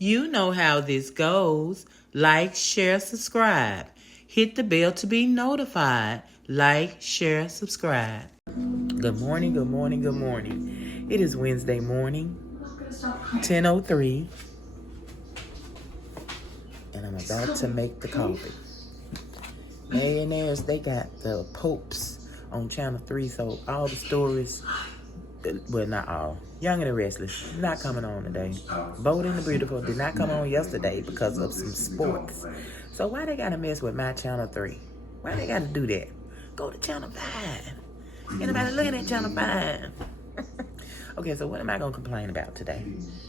You know how this goes. Like, share, subscribe. Hit the bell to be notified. Like, share, subscribe. Good morning, good morning, good morning. It is Wednesday morning, 10:03, and I'm about to make the coffee. Millionaires, they got the Popes on Channel 3, so all the stories, well, not all. Young and the Restless, not coming on today. Bold and the Beautiful did not come on yesterday because of some sports. So why they gotta mess with my Channel 3? Why they gotta do that? Go to Channel 5. Anybody looking at Channel 5? Okay, so what am I gonna complain about today?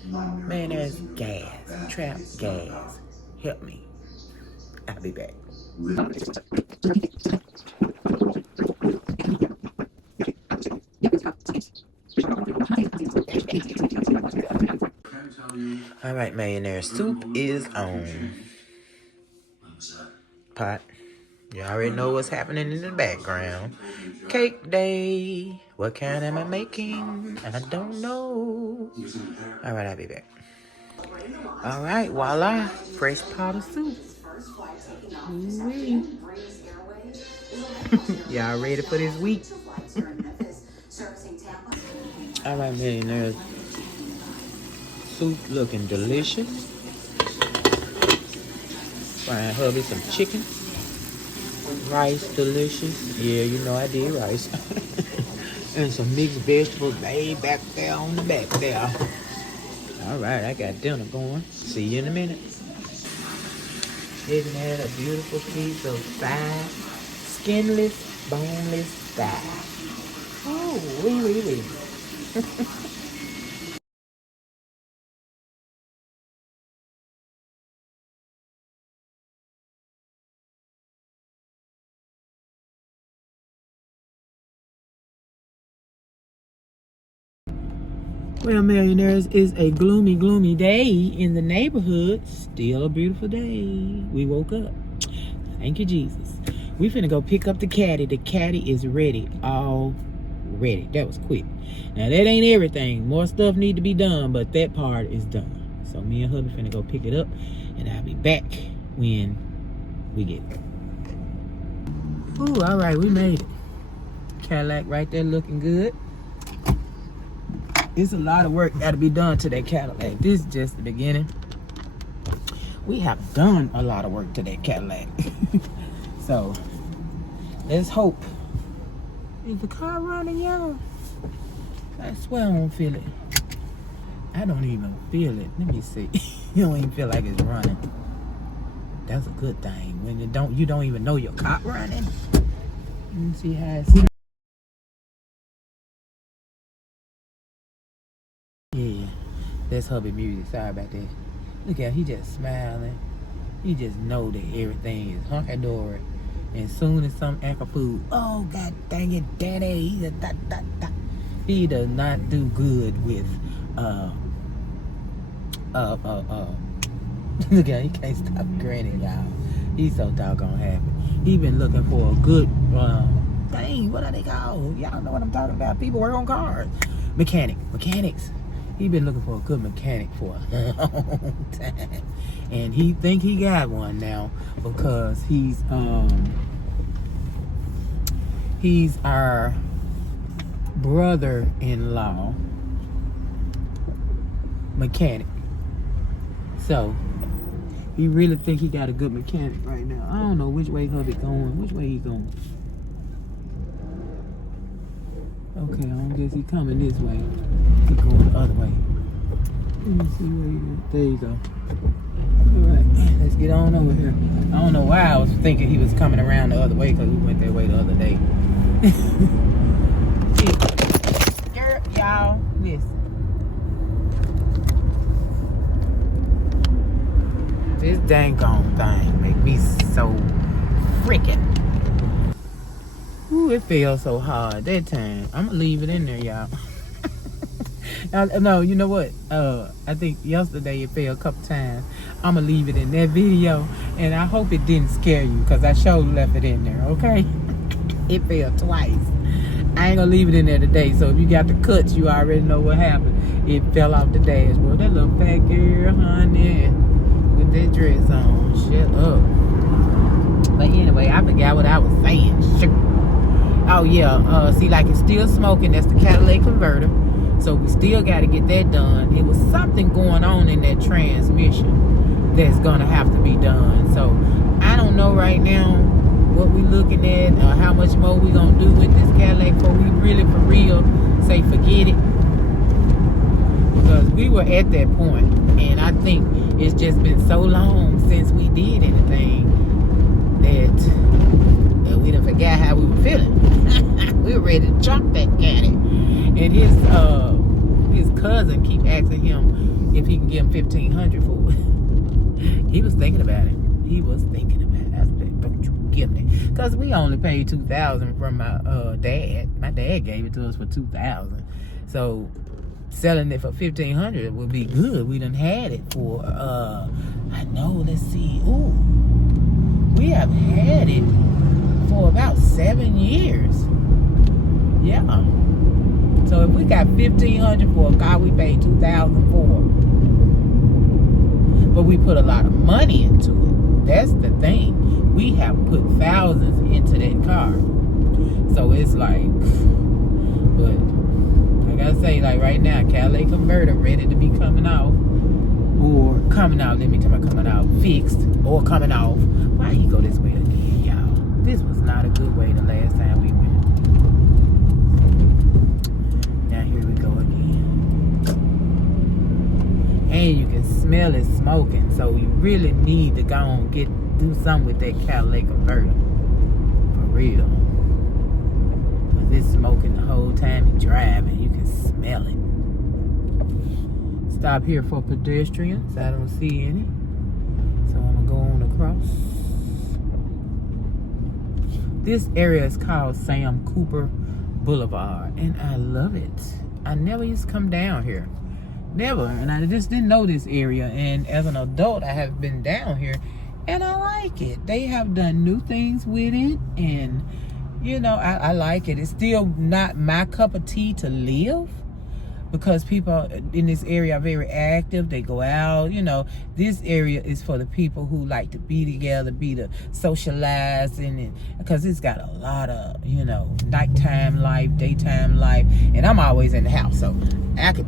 Man, there's gas, trapped gas. Help me. I'll be back. All right, millionaire, soup is on. Pot. You already know what's happening in the background. Cake day. What kind am I making? I don't know. All right, I'll be back. All right, voila. Fresh pot of soup. Ooh-wee. Y'all ready for this week? All right, millionaires. Soup looking delicious. Frying hubby some chicken. Rice delicious. Yeah, you know I did rice. And some mixed vegetables laid back there on the back there. All right, I got dinner going. See you in a minute. Isn't that a beautiful piece of thigh? Skinless, boneless thigh. Oh, wee. Well, millionaires, it's a gloomy day in the neighborhood. Still a beautiful day. We woke up. Thank you, Jesus. We finna go pick up the Caddy. The Caddy is ready. All ready. That was quick. Now, that ain't everything. More stuff need to be done, but that part is done. So me and hubby finna go pick it up, and I'll be back when we get it. Ooh, all right, we made it. Cadillac right there looking good. It's a lot of work got to be done to that Cadillac. This is just the beginning. We have done a lot of work to that Cadillac. So, let's hope. Is the car running, y'all? I swear I don't feel it. I don't even feel it. Let me see. You don't even feel like it's running. That's a good thing. When you don't even know your car running. Let me see how it's. Yeah, that's hubby music. Sorry about that. Look at him, he just smiling. He just know that everything is hunky-dory. And soon as some act of food, oh god dang it, daddy, he does not do good with look at him, he can't stop grinning, y'all. He's so doggone happy. He been looking for a good dang, what are they called? Y'all know what I'm talking about. People work on cars. Mechanics. He been looking for a good mechanic for a long time. And he think he got one now because he's our brother-in-law mechanic. So he really think he got a good mechanic right now. I don't know which way hubby going. Which way he going? Okay, I don't guess he coming this way. He going the other way. Let me see where he went. There you go. Alright, let's get on over here. I don't know why I was thinking he was coming around the other way because we went that way the other day. Girl, y'all, listen. This dang on thing make me so freaking. Ooh, it feels so hard that time. I'm gonna leave it in there, y'all. No, you know what? I think yesterday it fell a couple times. I'm gonna leave it in that video, and I hope it didn't scare you because I sure left it in there. Okay, it fell twice. I ain't gonna leave it in there today. So if you got the cuts, you already know what happened. It fell off the dashboard. That little fat girl, honey. dress on. Shut up. But anyway, I forgot what I was saying. Shoot. Oh yeah, see, like it's still smoking. That's the catalytic converter. So we still got to get that done. It was something going on in that transmission that's gonna have to be done. So I don't know right now what we looking at, or how much more we gonna do with this Cadillac before we really for real say forget it. Because we were at that point, and I think it's just been so long since we did anything that we done forgot how we were feeling. We were ready to chunk that Caddy. And his cousin keep asking him if he can give him $1,500 for it. He was thinking about it. I said, don't you give me. Because we only paid $2,000 from my dad. My dad gave it to us for $2,000. So selling it for $1,500 would be good. We done had it for I know, let's see. Ooh. We have had it for about 7 years. Yeah. So if we got $1,500 for a car we paid $2,000 for, but we put a lot of money into it. That's the thing. We have put thousands into that car. So it's like, but I gotta say, like right now, Cadillac converter ready to be coming out, or coming out. Let me tell you, coming out fixed or coming off. Why you go this way again, y'all? This was not a good way the last time we went. Now here we go again. And you can smell it smoking, so you really need to go and do something with that catalytic converter. For real. Because it's smoking the whole time you're driving. You can smell it. Stop here for pedestrians. I don't see any. So I'm going to go on across. This area is called Sam Cooper Boulevard, and I love it. I never used to come down here. Never. And I just didn't know this area. And as an adult, I have been down here, and I like it. They have done new things with it, and you know, I like it. It's still not my cup of tea to live, because people in this area are very active. They go out, you know. This area is for the people who like to be together, be to socialize, and because it's got a lot of, you know, nighttime life, daytime life, and I'm always in the house, so I could,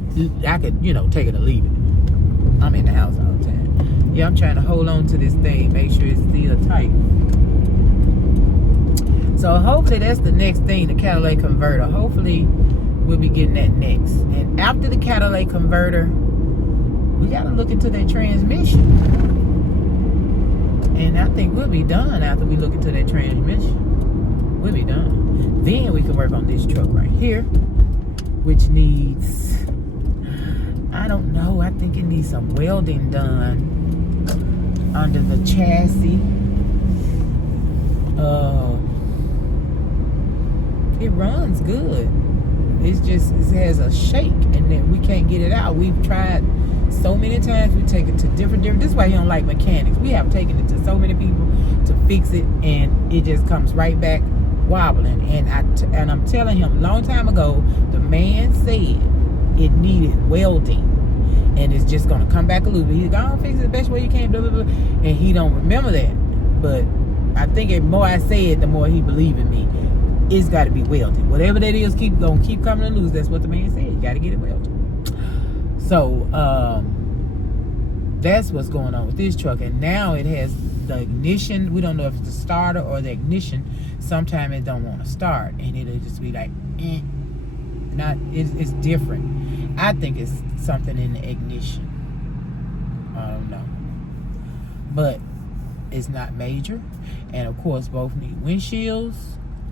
you know, take it or leave it. I'm in the house all the time. Yeah, I'm trying to hold on to this thing, make sure it's still tight. So hopefully that's the next thing, the catalytic converter. Hopefully we'll be getting that next. And after the catalytic converter, we got to look into that transmission. And I think we'll be done after we look into that transmission. We'll be done. Then we can work on this truck right here, which needs, I don't know, I think it needs some welding done under the chassis. It runs good. It's just, it has a shake, and then we can't get it out. We've tried so many times. We take it to different. This is why you don't like mechanics. We have taken it to so many people to fix it, and it just comes right back wobbling. And I'm telling him, a long time ago, the man said it needed welding, and it's just gonna come back a little bit. He's gonna fix it the best way you can, blah, blah, blah. And he don't remember that. But I think the more I say it, the more he believe in me. It's got to be welded. Whatever that is, gonna keep coming loose. That's what the man said. You got to get it welded. So that's what's going on with this truck. And now it has the ignition. We don't know if it's the starter or the ignition. Sometimes it don't want to start, and it'll just be like, it's different. I think it's something in the ignition. I don't know, but it's not major. And of course, both need windshields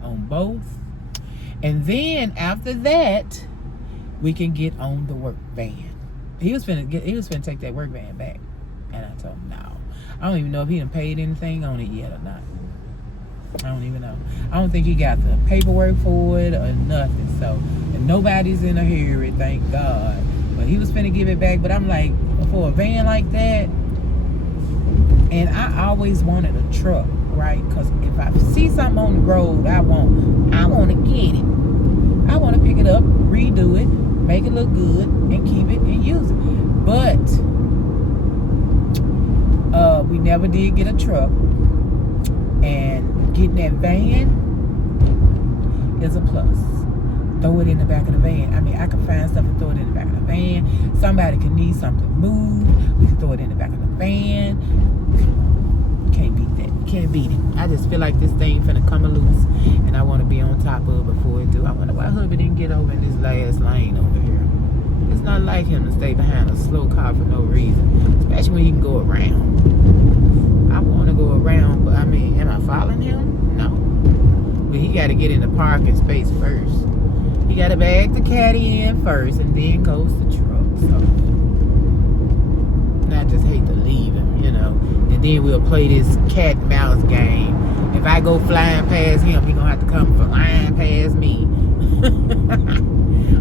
on both. And then after that, we can get on the work van. He was finna take that work van back, and I told him no. I don't even know if he done paid anything on it yet or not. I don't even know. I don't think he got the paperwork for it or nothing. So, and nobody's in a hurry, thank God. But he was finna give it back. But I'm like, for a van like that, and I always wanted a truck, right? Because if I see something on the road I want to get it. I want to pick it up, redo it, make it look good, and keep it and use it. But we never did get a truck. And getting that van is a plus. Throw it in the back of the van. I mean, I can find stuff and throw it in the back of the van. Somebody could need something moved. We can throw it in the back of the van. Can't beat that. Can't beat it. I just feel like this thing finna come loose, and I want to be on top of it before it do. I wonder why hubby didn't get over in this last lane over here. It's not like him to stay behind a slow car for no reason, especially when you can go around. I want to go around, but I mean, am I following him? No. But he got to get in the parking space first. He got to bag the caddy in first, and then goes the truck. So, and I just hate to leave him, you know. And then we'll play this cat and mouse game. If I go flying past him, he gonna have to come flying past me.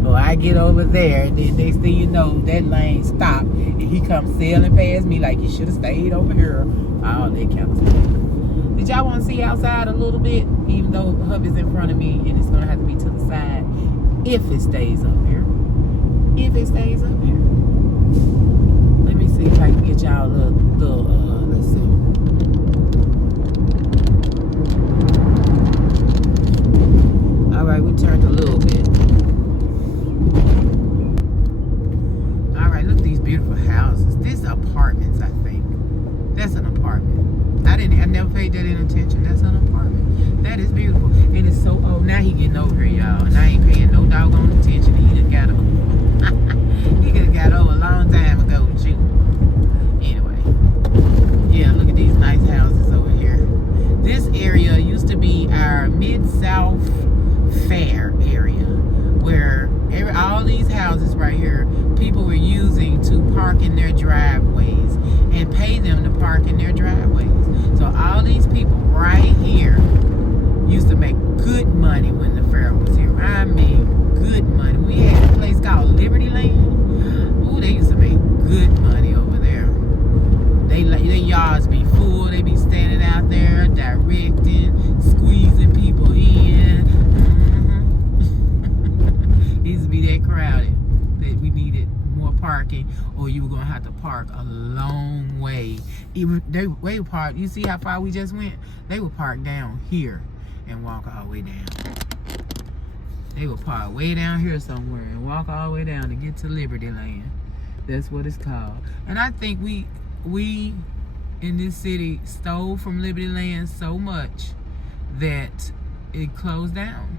Or I get over there, and then next thing you know, that lane stop, and he comes sailing past me like you should have stayed over here. All that kind of stuff. Did y'all want to see outside a little bit? Even though hubby's in front of me, and it's gonna have to be to the side if it stays up here. If it stays up here. Let me see if I can get y'all a little let's see. All right, we turned a little bit. All right, look at these beautiful houses. This apartments, I think. That's an apartment. I never paid that any attention. That's an apartment. That is beautiful. And it's so old. Now he getting over here, y'all. And I ain't paying no doggone attention. He done got over. He could have got over a long time ago, shoot. Anyway. Yeah, look at these nice houses over here. This area used to be our Mid-South Fair area, where all these houses right here, people were using to park in their driveways and pay them to park in their driveways. So all these people right here used to make good money when the fair was here. I mean, good money. We had a place called Liberty Land. Ooh, they used to make good money over there. Their yards be full. They be standing out there directing, squeezing people in. It used to be that crowded that we needed more parking, or you were gonna have to park a long way. Even they would park. You see how far we just went? They would park down here and walk all the way down. They would park way down here somewhere and walk all the way down to get to Liberty Land. That's what it's called. And I think we in this city stole from Liberty Land so much that it closed down.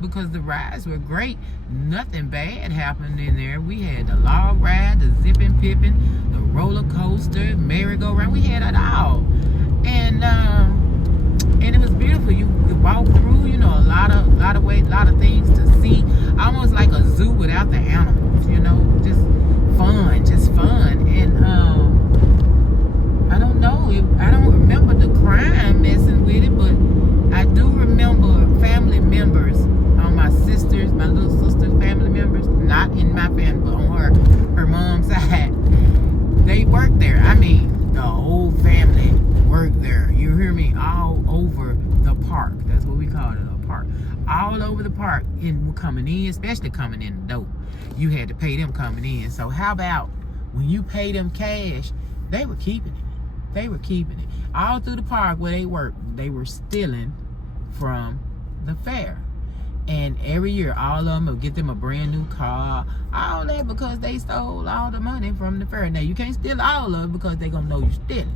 Because the rides were great. Nothing bad happened in there. We had the log ride, the zipping pippin', the roller coaster, merry-go-round. We had it all. And it was beautiful. You could walk through, you know, a lot of things to see. Almost like a zoo without the animals, you know. Just fun. And I don't know. I don't remember the crime messing with it, but I do remember family members on my little sister's family members, not in my family, but on her mom's side. They worked there. I mean, the whole family worked there. You hear me? All over the park. That's what we call it, a park. All over the park, and coming in, especially coming in the door. You had to pay them coming in. So how about when you pay them cash, they were keeping it. They were keeping it. All through the park where they worked, they were stealing from the fair. And every year, all of them will get them a brand new car. All that because they stole all the money from the fair. Now, you can't steal all of it because they're going to know you're stealing.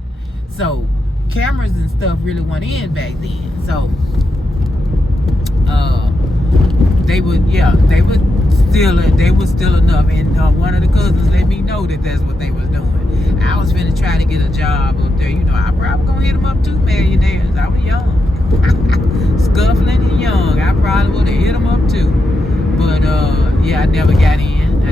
So, cameras and stuff really went in back then. So, they would steal enough. And one of the cousins let me know that that's what they was doing. I was finna try to get a job up there. You know, I probably gonna hit them up too, millionaires. I was young. Scuffling and young. I probably would have hit them up too. But, yeah, I never got in.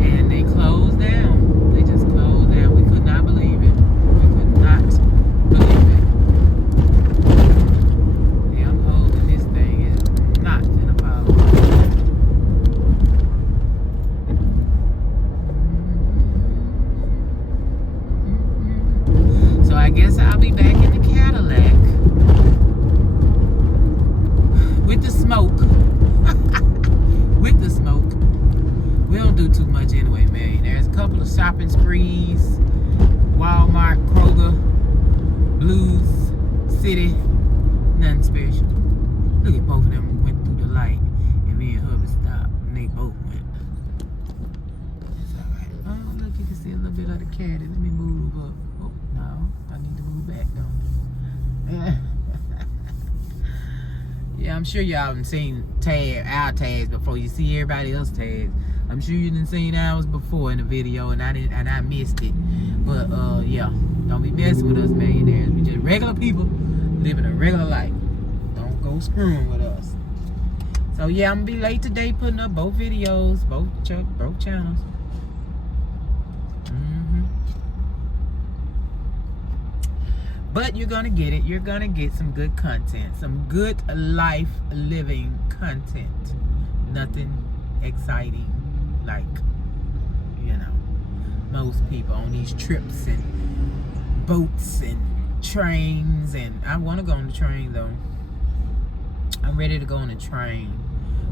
And they closed down. They just closed down. We could not believe it. We could not believe it. Yeah, I'm holding this thing. It's not in a pile. So I guess I'll be back in the Cadillac with the smoke. With the smoke. We don't do too much anyway, man. There's a couple of shopping sprees Walmart, Kroger, Blues, City, nothing special. Look at both of them went through the light, and me and hubby stopped, and they both went. It's all right. Oh, look, you can see a little bit of the caddy. Let me move up. Oh, no, I need to move back though. Yeah, I'm sure y'all have seen our tags before. You see everybody else's tags. I'm sure you didn't seen ours before in the video, and I missed it. But yeah, don't be messing with us millionaires. We just regular people living a regular life. Don't go screwing with us. So yeah, I'm gonna be late today putting up both videos, both channels. But you're gonna get it. You're gonna get some good content, some good life living content. Nothing exciting like, you know, most people on these trips and boats and trains. And I want to go on the train though. I'm ready to go on the train.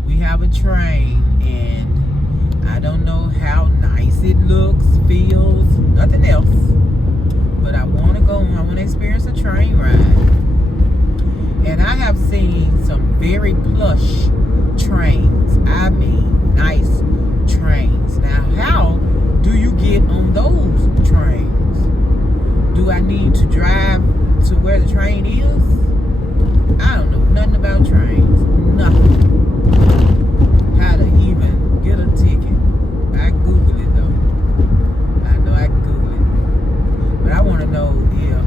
We have a train, and I don't know how nice it looks, feels, nothing else. But I want to go. I want to experience a train ride. And I have seen some very plush trains. I mean, nice trains. Now, how do you get on those trains? Do I need to drive to where the train is? I don't know nothing about trains. Nothing. How to even get a ticket. I Google it though. I know I can Google it. But I want to know if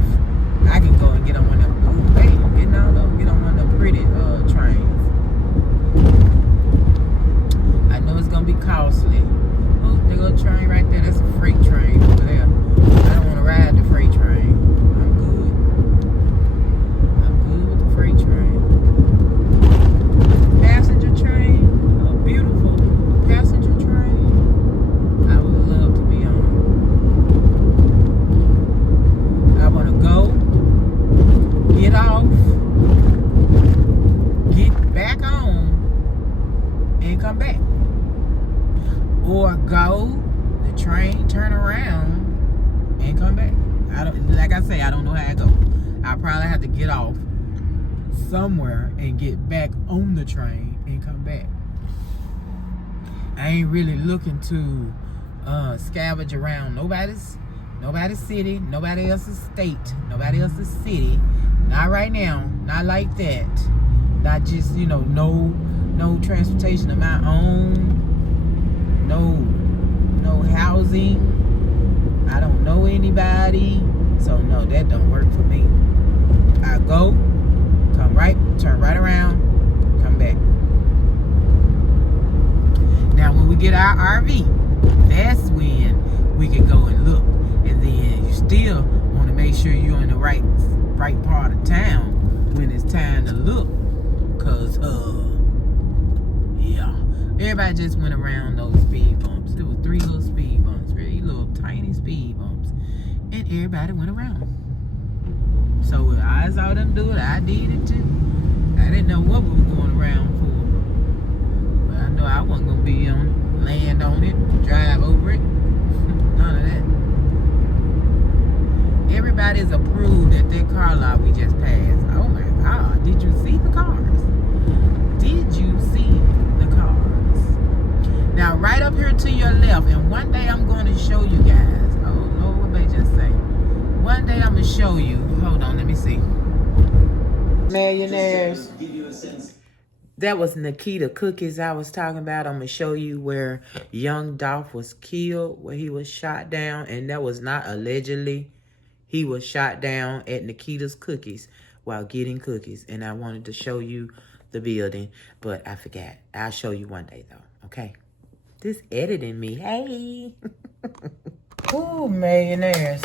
I can go and get on one of them. Ooh, hey, getting out though. Get on one of them pretty trains. I know it's gonna be costly. Oh, there go a train right there. That's a freight train over there. I don't want to ride the freight train. I'm good. I'm good with the freight train. Passenger train, a beautiful passenger train. I would love to be on. I want to go, get off, get back on, and come back. Or go, the train, turn around, and come back. Like I say, I don't know how I go. I'll probably have to get off somewhere and get back on the train and come back. I ain't really looking to scavenge around nobody's city, nobody else's state, nobody else's city. Not right now, not like that. Not just, you know, no transportation of my own, no housing. I don't know anybody, so no, that don't work for me. I go, come right, turn right around, come back. Now when we get our RV, that's when we can go and look. And then you still want to make sure you're in the right part of town when it's time to look. Cause yeah, everybody just went around those speed bumps. There were 3 little speed bumps, very little tiny speed bumps, and everybody went around. So I saw them do it, I did it too. I didn't know what we were going around for, but I know I wasn't gonna be on land on it, drive over it. None of that. Everybody's approved at that car lot we just passed. Oh my God, did you see the cars? Did you see the cars? Now right up here to your left, and one day I'm going to show you guys. Oh Lord, what they just say? One day I'm going to show you. Hold on, let me see. Millionaires. That was Nikita Cookies I was talking about. I'm going to show you where young Dolph was killed, where he was shot down. And that was not allegedly. He was shot down at Nikita's Cookies while getting cookies. And I wanted to show you the building, but I forgot. I'll show you one day though, okay? This editing me, hey. Ooh, millionaires.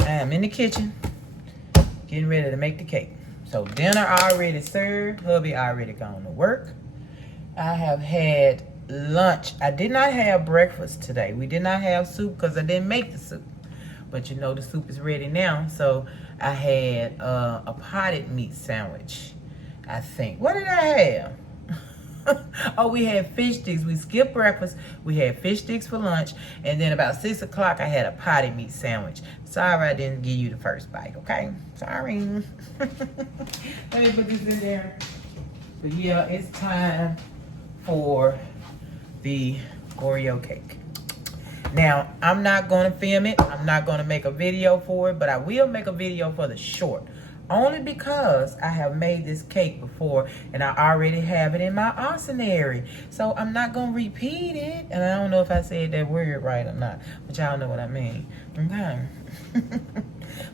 I am in the kitchen, getting ready to make the cake. So dinner already served. Hubby already gone to work. I have had lunch. I did not have breakfast today. We did not have soup because I didn't make the soup. But you know the soup is ready now. So I had a potted meat sandwich, I think. What did I have? Oh, we had fish sticks. We skipped breakfast. We had fish sticks for lunch. And then about 6 o'clock, I had a potty meat sandwich. Sorry I didn't give you the first bite, okay? Sorry. Let me put this in there. But yeah, it's time for the Oreo cake. Now, I'm not going to film it. I'm not going to make a video for it, but I will make a video for the short. Only because I have made this cake before and I already have it in my arsenal. So I'm not going to repeat it. And I don't know if I said that word right or not, but y'all know what I mean. Okay.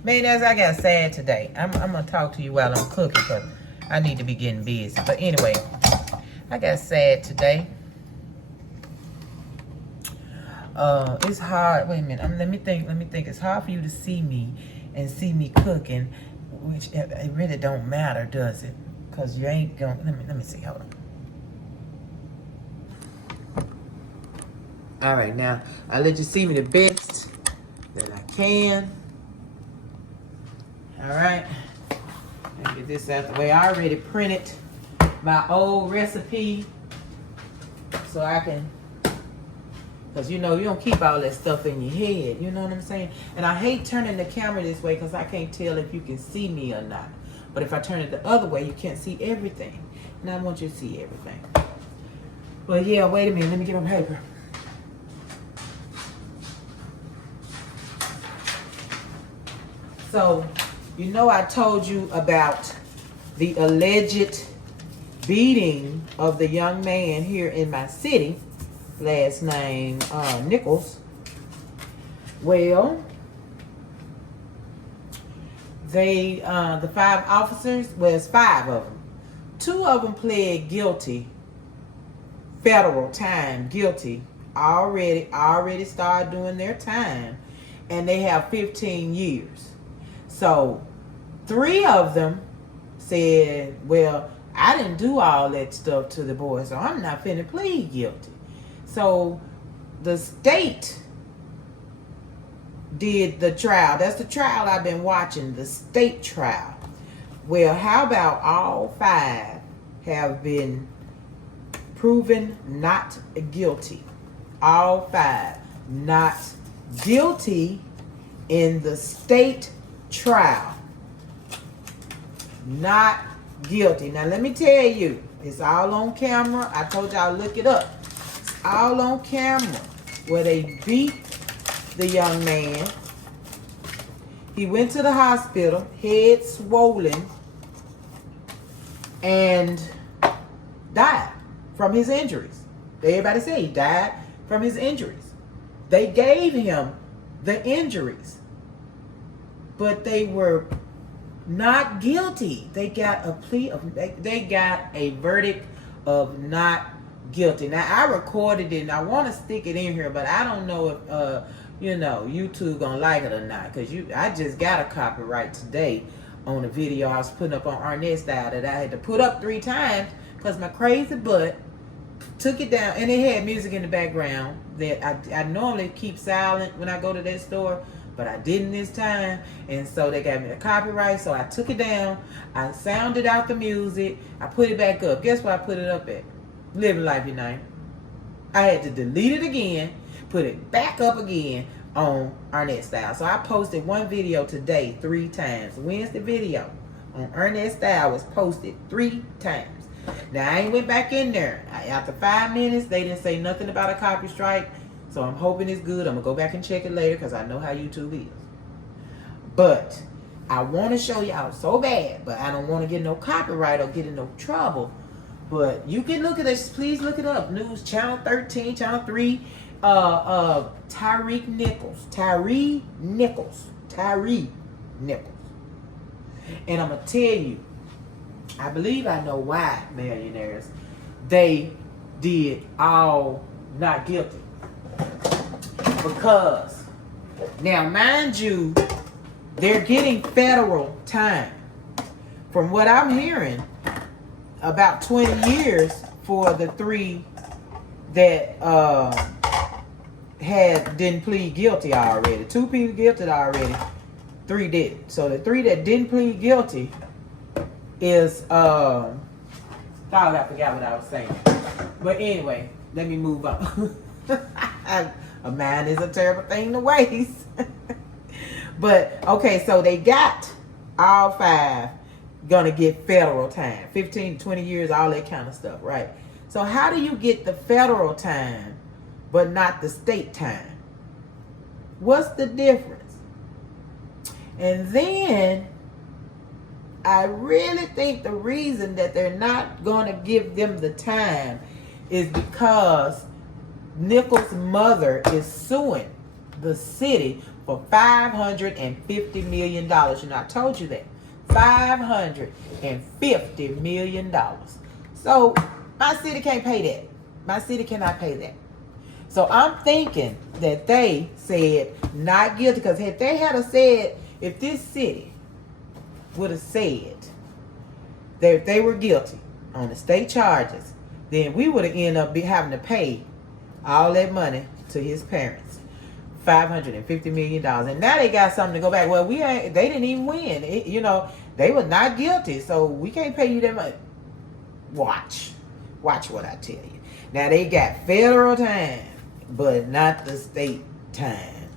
Man, as I got sad today. I'm going to talk to you while I'm cooking because I need to be getting busy. But anyway, I got sad today. It's hard. Wait a minute. Let me think. It's hard for you to see me and see me cooking, which it really don't matter, does it? Cause you ain't gonna. Let me see. Hold on. All right, now I'll let you see me the best that I can. All right. Let me get this out the way. I already printed my old recipe, so I can. Because, you know, you don't keep all that stuff in your head. You know what I'm saying? And I hate turning the camera this way because I can't tell if you can see me or not. But if I turn it the other way, you can't see everything. And I want you to see everything. But, yeah, wait a minute. Let me get my paper. So, you know I told you about the alleged beating of the young man here in my city. Last name Nichols. Well, they the 5 officers, well, it's 5 of them. 2 of them pled guilty, federal time, guilty. Already started doing their time, and they have 15 years. So 3 of them said, well, I didn't do all that stuff to the boy, so I'm not finna plead guilty. So the state did the trial. That's the trial I've been watching, the state trial. Well, how about all 5 have been proven not guilty? All 5 not guilty in the state trial. Not guilty. Now let me tell you, it's all on camera. I told y'all look it up. All on camera where they beat the young man. He went to the hospital, head swollen, and died from his injuries. Everybody say he died from his injuries. They gave him the injuries, but they were not guilty. They got a plea of, they got a verdict of not guilty. Now I recorded it and I want to stick it in here, but I don't know if you know, YouTube gonna like it or not, because I just got a copyright today on a video I was putting up on Ride&Chat that I had to put up 3 times because my crazy butt took it down, and it had music in the background that I normally keep silent when I go to that store, but I didn't this time, and so they got me a copyright, so I took it down, I sounded out the music, I put it back up. Guess what I put it up at? Living Life Unite. I had to delete it again, put it back up again on Ride&Chat. So I posted one video today 3 times. Wednesday video on Ride&Chat was posted 3 times. Now I ain't went back in there. After 5 minutes, they didn't say nothing about a copy strike. So I'm hoping it's good. I'm gonna go back and check it later because I know how YouTube is. But I want to show y'all so bad, but I don't want to get no copyright or get in no trouble. But you can look at this. Please look it up. News Channel 13, Channel 3. Tyre Nichols. And I'm going to tell you, I believe I know why, millionaires, they did all not guilty. Because, now mind you, they're getting federal time. From what I'm hearing, about 20 years for the 3 that didn't plead guilty already. 2 pleaded guilty already, 3 didn't. So the 3 that didn't plead guilty is Thought I forgot what I was saying. But anyway, let me move on. A mind is a terrible thing to waste. But, okay, so they got all 5 gonna get federal time. 15 to 20 years, all that kind of stuff, right? So how do you get the federal time but not the state time? What's the difference? And then I really think the reason that they're not going to give them the time is because Nichols' mother is suing the city for $550 million. You know, I told you that. $550 million. So my city can't pay that. My city cannot pay that. So I'm thinking that they said not guilty, because if they had said, if this city would have said that they were guilty on the state charges, then we would have ended up having to pay all that money to his parents. $550 million. And now they got something to go back. Well, they didn't even win. They were not guilty, so we can't pay you that much. Watch what I tell you. Now they got federal time, but not the state time.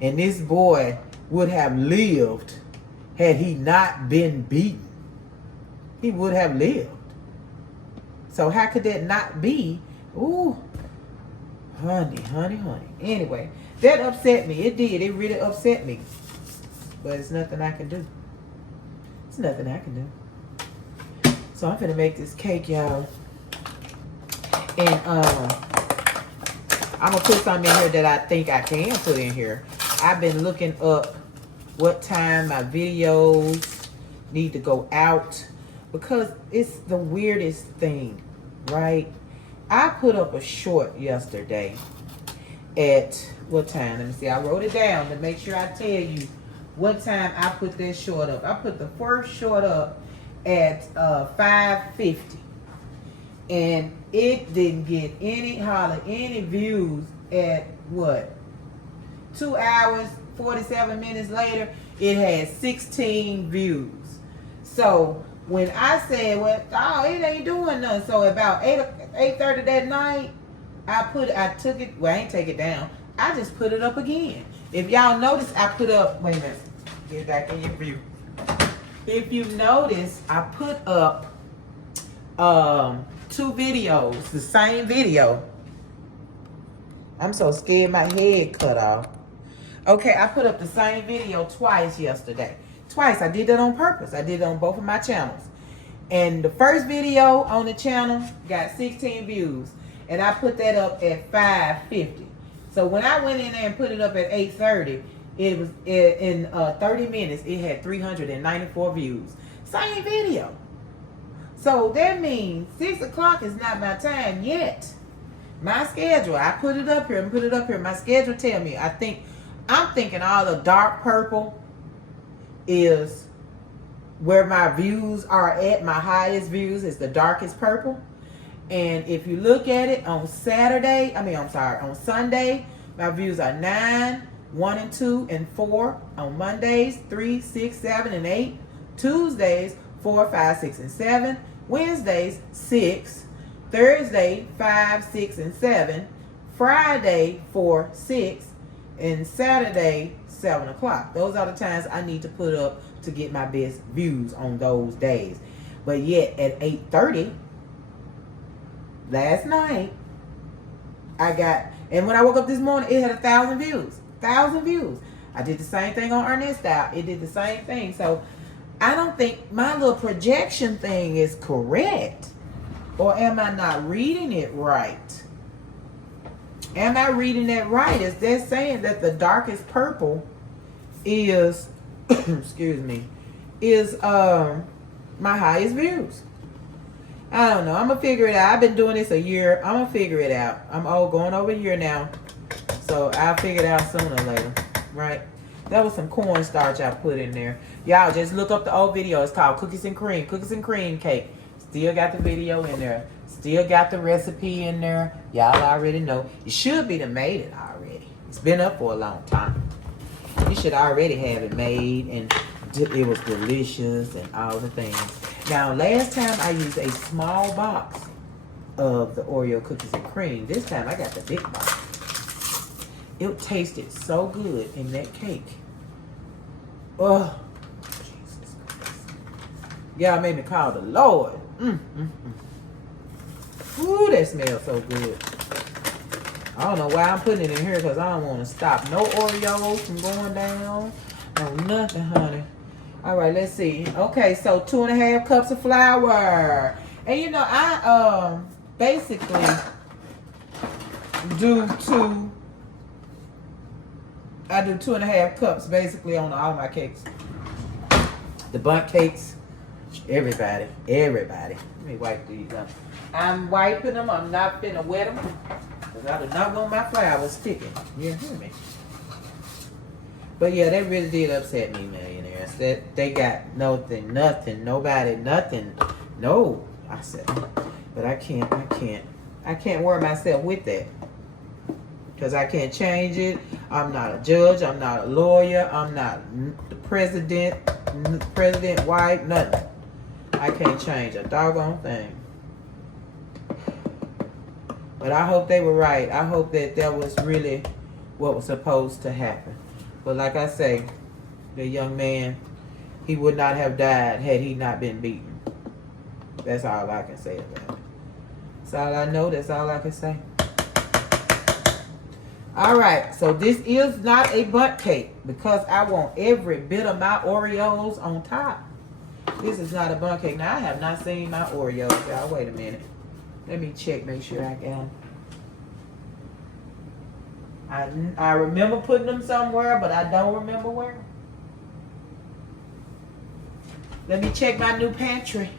And this boy would have lived had he not been beaten. He would have lived. So how could that not be? Ooh, honey. Anyway, that upset me. It did. It really upset me. But it's nothing I can do. It's nothing I can do. So I'm finna make this cake, y'all. And I'm gonna put something in here that I think I can put in here. I've been looking up what time my videos need to go out, because it's the weirdest thing, right? I put up a short yesterday at what time? Let me see. I wrote it down to make sure I tell you what time I put that short up. I put the first short up at 5:50, and it didn't get any views at what? 2 hours, 47 minutes later, it had 16 views. So when I said, well, oh, it ain't doing nothing. So about 8:30 that night, I took it, well, I ain't take it down. I just put it up again. If y'all notice, I put up, wait a minute, get back in your view. If you notice, I put up 2 videos, the same video. I'm so scared my head cut off. Okay, I put up the same video twice yesterday. Twice. I did that on purpose. I did it on both of my channels. And the first video on the channel got 16 views. And I put that up at 5:50. So when I went in there and put it up at 8:30, it was in 30 minutes, it had 394 views. Same video. So that means 6 o'clock is not my time yet. My schedule, I put it up here and put it up here. My schedule tell me, I'm thinking all the dark purple is where my views are at. My highest views is the darkest purple. And if you look at it on Sunday, my views are 9, 1 and 2 and 4. On Mondays, 3, 6, 7 and 8. Tuesdays, 4, 5, 6 and 7. Wednesdays, 6. Thursday, 5, 6 and 7. Friday, 4, 6. And Saturday, 7 o'clock. Those are the times I need to put up to get my best views on those days. But yet at 8:30 last night, and when I woke up this morning, it had 1,000 views. 1,000 views. I did the same thing on Ernest Style. It did the same thing. So I don't think my little projection thing is correct. Or am I not reading it right? Am I reading that right? Is that saying that the darkest purple is, excuse me, is my highest views? I don't know. I'm going to figure it out. I've been doing this a year. I'm going to figure it out. I'm going over a year now. So I'll figure it out sooner or later. Right? That was some cornstarch I put in there. Y'all just look up the old video. It's called Cookies and Cream. Cookies and Cream Cake. Still got the video in there. Still got the recipe in there. Y'all already know. You should be done made it already. It's been up for a long time. You should already have it made, and it was delicious and all the things. Now, last time I used a small box of the Oreo cookies and cream. This time I got the big box. It tasted so good in that cake. Oh, Jesus Christ. Y'all made me call the Lord. Ooh, that smells so good. I don't know why I'm putting it in here because I don't want to stop no Oreos from going down. No nothing, honey. All right, let's see. Okay, so 2.5 cups of flour. And you know, I basically do 2.5 cups basically on all my cakes. The bundt cakes. Everybody. Let me wipe these up. I'm wiping them. I'm not finna wet them. Because I do not want my flour sticking. You hear me? But yeah, that really did upset me, millionaires. That they got nothing, nobody, nothing. No. I said, but I can't worry myself with that. Because I can't change it. I'm not a judge. I'm not a lawyer. I'm not the president wife, nothing. I can't change a doggone thing. But I hope they were right. I hope that was really what was supposed to happen. But like I say, the young man, he would not have died had he not been beaten. That's all I can say about it. That's all I know. That's all I can say. All right. So this is not a bundt cake because I want every bit of my Oreos on top. This is not a bundt cake. Now, I have not seen my Oreos, y'all. Wait a minute. Let me check, make sure I got them. I remember putting them somewhere, but I don't remember where. Let me check my new pantry.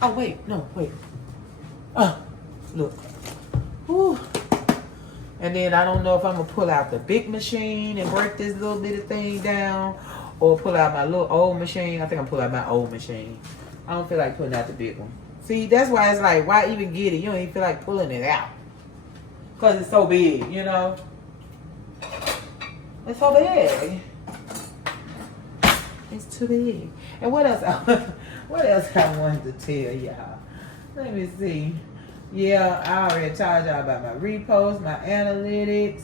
Oh, wait. No, wait. Oh, look. Whew. And then I don't know if I'm going to pull out the big machine and break this little bitty thing down or pull out my little old machine. I think I'm pulling out my old machine. I don't feel like putting out the big one. See, that's why it's like, why even get it? You don't even feel like pulling it out. Because it's so big, you know? It's so big. It's too big. And what else? What else I wanted to tell y'all? Let me see. Yeah, I already told y'all about my repost, my analytics.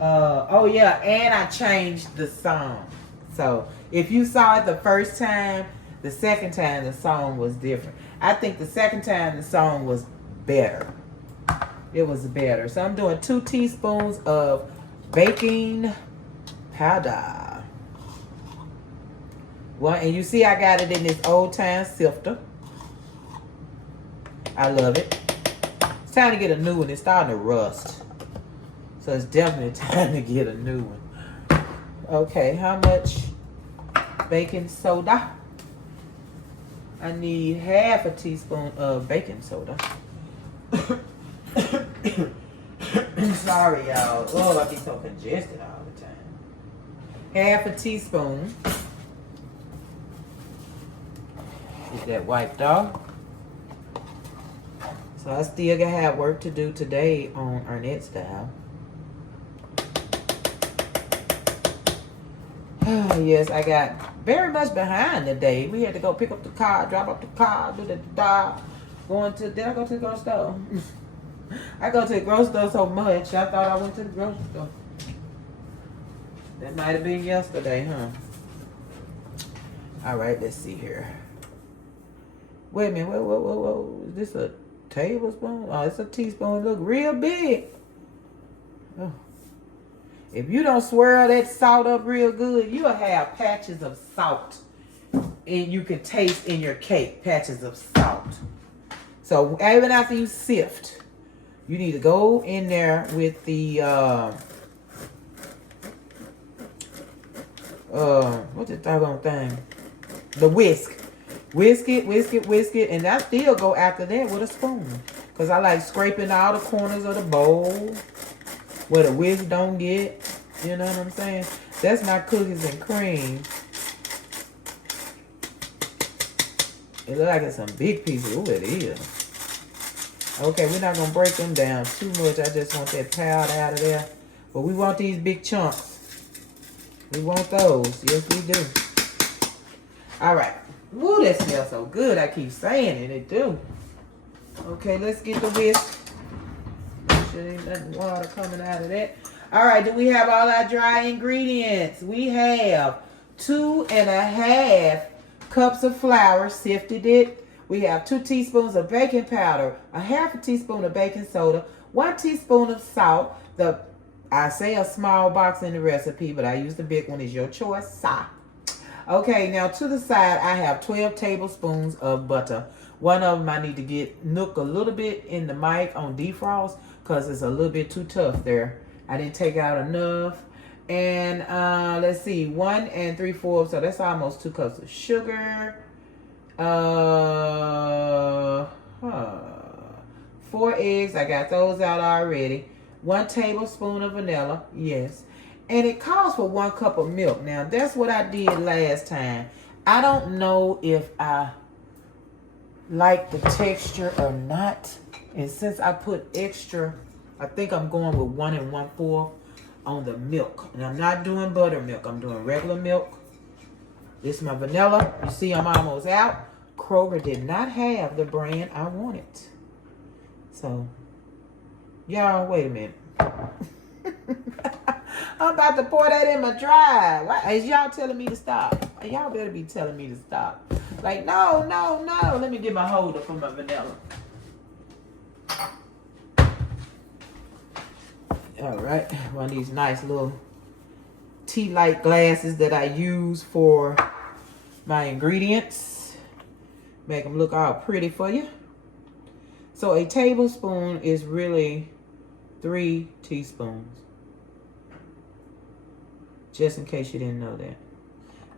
Oh yeah, and I changed the song. So if you saw it the first time, the second time the song was different. I think the second time the song was better. It was better. So I'm doing 2 teaspoons of baking powder. Well, and you see I got it in this old time sifter. I love it. It's time to get a new one. It's starting to rust. So it's definitely time to get a new one. Okay, how much baking soda? I need half a teaspoon of baking soda. Sorry, y'all. Oh, I get so congested all the time. Half a teaspoon. Get that wiped off. So I still gonna have work to do today on Arnett style. Yes, I got very much behind today. We had to go pick up the car, drop up the car, do the dog. Did I go to the grocery store? I go to the grocery store so much, I thought I went to the grocery store. That might have been yesterday, huh? All right, let's see here. Wait a minute, whoa. Is this a tablespoon? Oh, it's a teaspoon. Look real big. Oh. If you don't swirl that salt up real good, you'll have patches of salt. And you can taste in your cake patches of salt. So even after you sift, you need to go in there with the what's the doggone thing? The whisk. Whisk it, and I still go after that with a spoon. Because I like scraping all the corners of the bowl where the whisk don't get. You know what I'm saying? That's my cookies and cream. It looks like it's some big pieces. Ooh, it is. Okay, we're not going to break them down too much. I just want that powder out of there. But we want these big chunks. We want those. Yes, we do. All right. Woo, that smells so good. I keep saying it. It do. Okay, let's get the whisk. Make sure ain't nothing water coming out of that. All right, do we have all our dry ingredients? We have 2.5 cups of flour, sifted it. We have 2 teaspoons of baking powder, a half a teaspoon of baking soda, 1 teaspoon of salt. I say a small box in the recipe, but I use the big one. Is your choice. Okay, now to the side, I have 12 tablespoons of butter. One of them I need to get nook a little bit in the mic on defrost because it's a little bit too tough there. I didn't take out enough. And let's see, 1 3/4, so that's almost 2 cups of sugar. 4 eggs, I got those out already. 1 tablespoon of vanilla, yes. And it calls for 1 cup of milk. Now, that's what I did last time. I don't know if I like the texture or not. And since I put extra, I think I'm going with 1 1/4 on the milk. And I'm not doing buttermilk. I'm doing regular milk. This is my vanilla. You see I'm almost out. Kroger did not have the brand I wanted. So, y'all, wait a minute. I'm about to pour that in my dry. Is y'all telling me to stop? Y'all better be telling me to stop. Like, no. Let me get my holder for my vanilla. All right. One of these nice little tea light glasses that I use for my ingredients. Make them look all pretty for you. So a tablespoon is really 3 teaspoons. Just in case you didn't know that.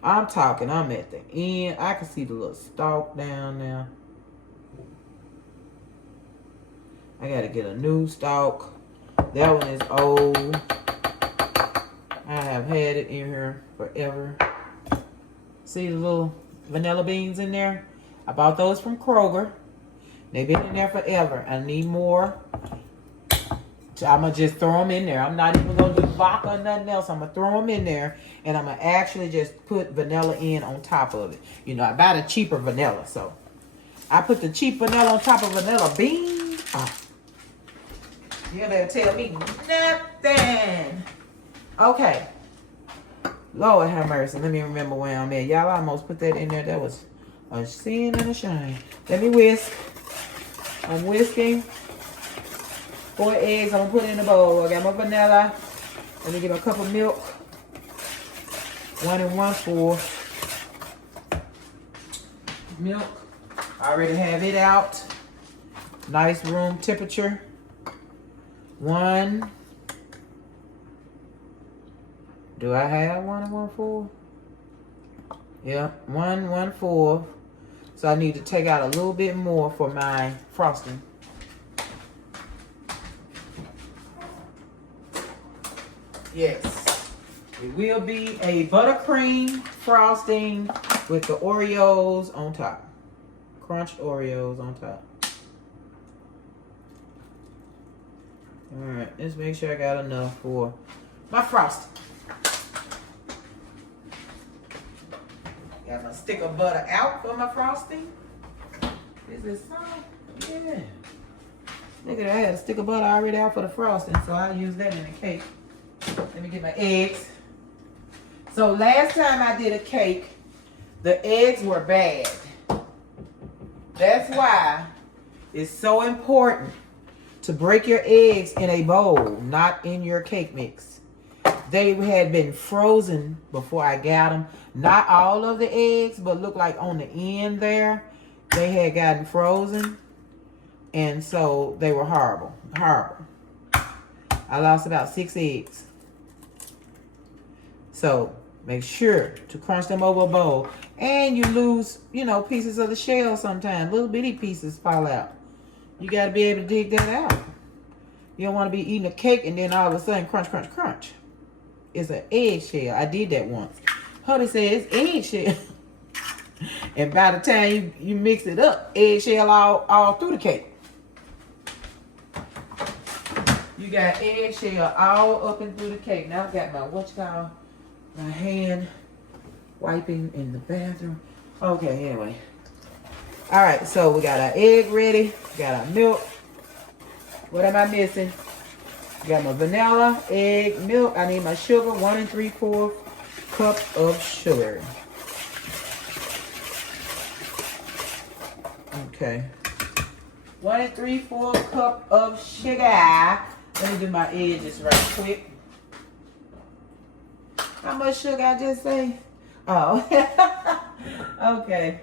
I'm at the end. I can see the little stalk down there. I gotta get a new stalk. That one is old. I have had it in here forever. See the little vanilla beans in there? I bought those from Kroger. They've been in there forever. I need more. I'm going to just throw them in there. I'm not even going to do vodka or nothing else. I'm going to throw them in there. And I'm going to actually just put vanilla in on top of it. You know, I bought a cheaper vanilla. So, I put the cheap vanilla on top of vanilla beans. Oh. You better tell me nothing. Okay. Lord have mercy. Let me remember where I'm at. Y'all almost put that in there. That was a sin and a shame. Let me whisk. I'm whisking. 4 eggs, I'm gonna put in a bowl. I got my vanilla. Let me get a cup of milk. 1 1/4 milk. I already have it out. Nice room temperature. 1. Do I have 1 1/4? Yeah, 1 1/4. So I need to take out a little bit more for my frosting. Yes, it will be a buttercream frosting with the Oreos on top. Crunched Oreos on top. Alright, let's make sure I got enough for my frosting. Got my stick of butter out for my frosting. Is it so? Yeah. Look at that, I had a stick of butter already out for the frosting, so I'll use that in the cake. Let me get my eggs. So last time I did a cake, the eggs were bad. That's why it's so important to break your eggs in a bowl, not in your cake mix. They had been frozen before I got them. Not all of the eggs, but look like on the end there, they had gotten frozen. And so they were horrible. I lost about 6 eggs. So make sure to crunch them over a bowl. And you lose, pieces of the shell sometimes. Little bitty pieces fall out. You got to be able to dig that out. You don't want to be eating a cake and then all of a sudden crunch, crunch, crunch. It's an eggshell. I did that once. Honey says eggshell. And by the time you mix it up, eggshell all through the cake. You got eggshell all up and through the cake. Now I got my hand wiping in the bathroom. Okay, anyway. All right, so we got our egg ready. Got our milk. What am I missing? Got my vanilla, egg, milk. I need my sugar, 1 3/4 cup of sugar. Okay. 1 3/4 cup of sugar. Let me do my edges right quick. How much sugar I just say? Oh. Okay.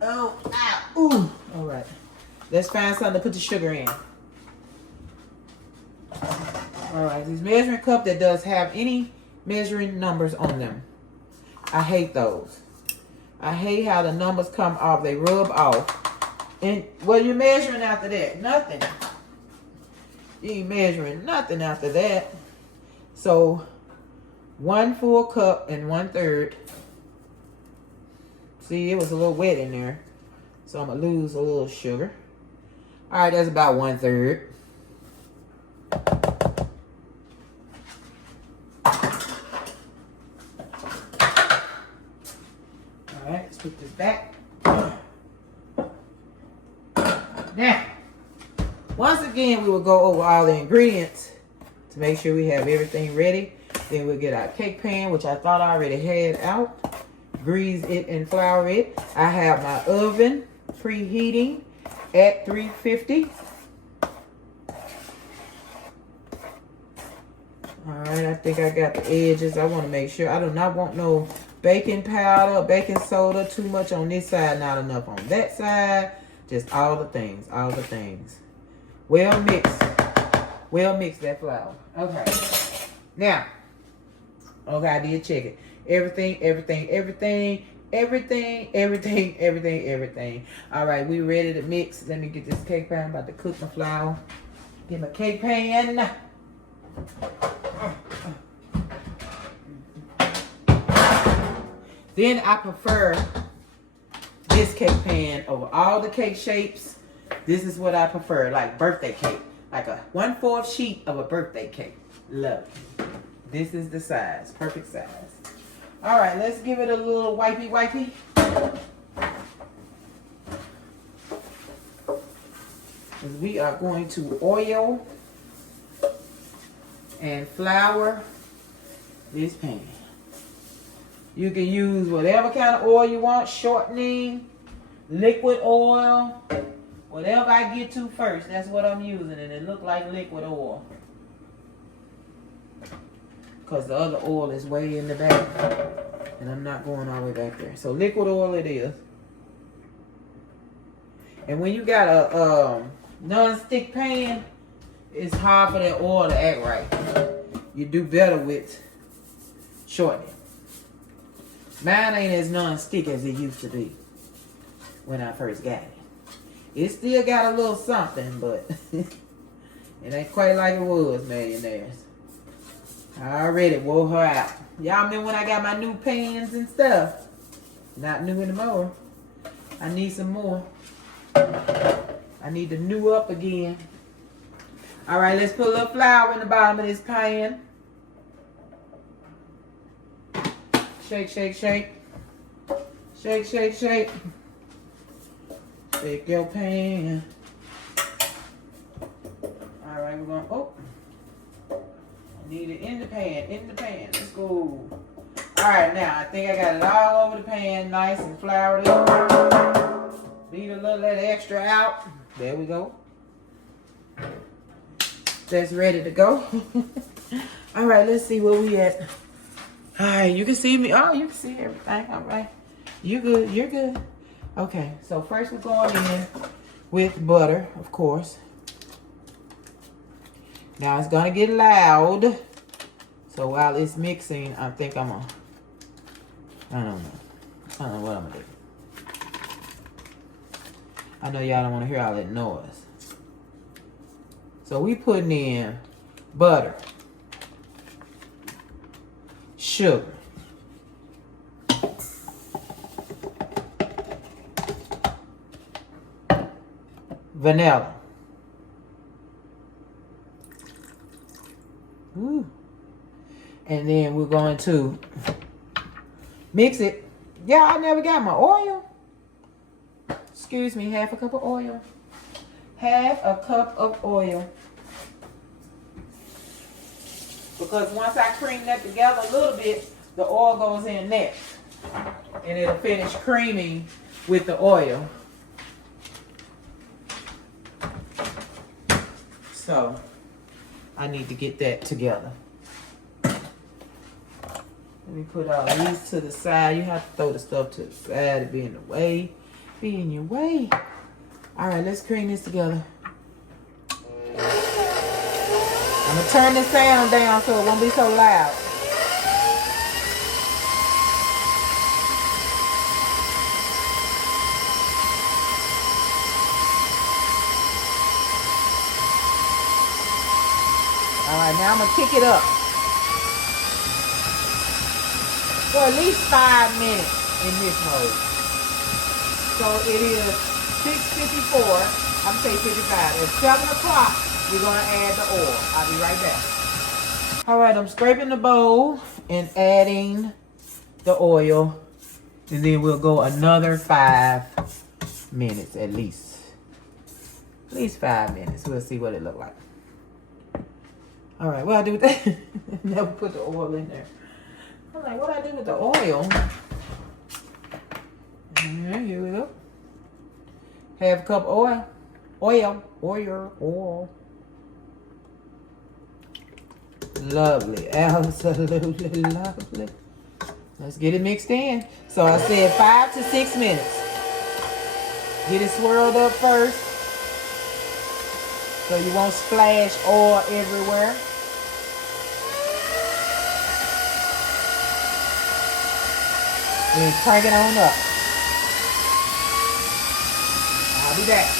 Oh, ow, ooh. All right. Let's find something to put the sugar in. All right, this measuring cup that does have any measuring numbers on them. I hate those. I hate how the numbers come off. They rub off. And what are you measuring after that? Nothing. You ain't measuring nothing after that. So 1 full cup and 1/3. See, it was a little wet in there. So I'm going to lose a little sugar. All right, that's about 1/3. All right, let's put this back. Now, once again, we will go over all the ingredients to make sure we have everything ready. Then we'll get our cake pan, which I thought I already had out. Grease it and flour it. I have my oven preheating at 350. Alright, I think I got the edges. I want to make sure. I do not want no baking powder, baking soda, too much on this side, not enough on that side. Just all the things, all the things. Well mixed. Well mix that flour. Okay. Now, okay, I did check it. Everything. All right, we ready to mix. Let me get this cake pan. I'm about to cook my flour. Get my cake pan. Then I prefer this cake pan over all the cake shapes. This is what I prefer, like birthday cake. Like a 1/4 sheet of a birthday cake. Love it. This is the size, perfect size. All right, let's give it a little wipey. We are going to oil and flour this pan. You can use whatever kind of oil you want, shortening, liquid oil, whatever I get to first, that's what I'm using, and it look like liquid oil. Because the other oil is way in the back, and I'm not going all the way back there. So liquid oil it is. And when you got a non-stick pan, it's hard for that oil to act right. You do better with shortening. Mine ain't as non-stick as it used to be when I first got it. It still got a little something, but it ain't quite like it was, millionaires. I already wore her out. Y'all remember when I got my new pans and stuff? Not new anymore. I need some more. I need to new up again. All right, let's put a little flour in the bottom of this pan. Shake. Shake your pan. All right, we're going, I need it in the pan, let's go. All right, now, I think I got it all over the pan, nice and floured up. Leave a little of that extra out. There we go. That's ready to go. All right, let's see where we at. All right, you can see me. Oh, you can see everything. All right. You're good. Okay, so first we're going in with butter, of course. Now it's gonna get loud. So while it's mixing, I think I don't know what I'm gonna do. I know y'all don't want to hear all that noise. So we putting in butter, sugar, vanilla. Ooh. And then we're going to mix it Yeah, I never got my oil. Excuse me, half a cup of oil. Half a cup of oil. Because once I cream that together a little bit, the oil goes in there. And it'll finish creaming with the oil. So, I need to get that together. Let me put all these to the side. You have to throw the stuff to the side to be in the way. Be in your way. Alright, let's cream this together. I'm going to turn the sound down so it won't be so loud. Alright, now I'm going to kick it up for at least 5 minutes in this mode. So it is 6:54. I'm going to say 55. At 7 o'clock, we're going to add the oil. I'll be right back. Alright, I'm scraping the bowl and adding the oil. And then we'll go another 5 minutes at least. At least 5 minutes. We'll see what it look like. Alright, what I do with that? Never put the oil in there. I'm like, what I do with the oil? Alright, here we go. Half a cup of oil. Oil. Lovely. Absolutely lovely. Let's get it mixed in. So I said 5 to 6 minutes. Get it swirled up first, so you won't splash oil everywhere. Then crank it on up. I'll be back.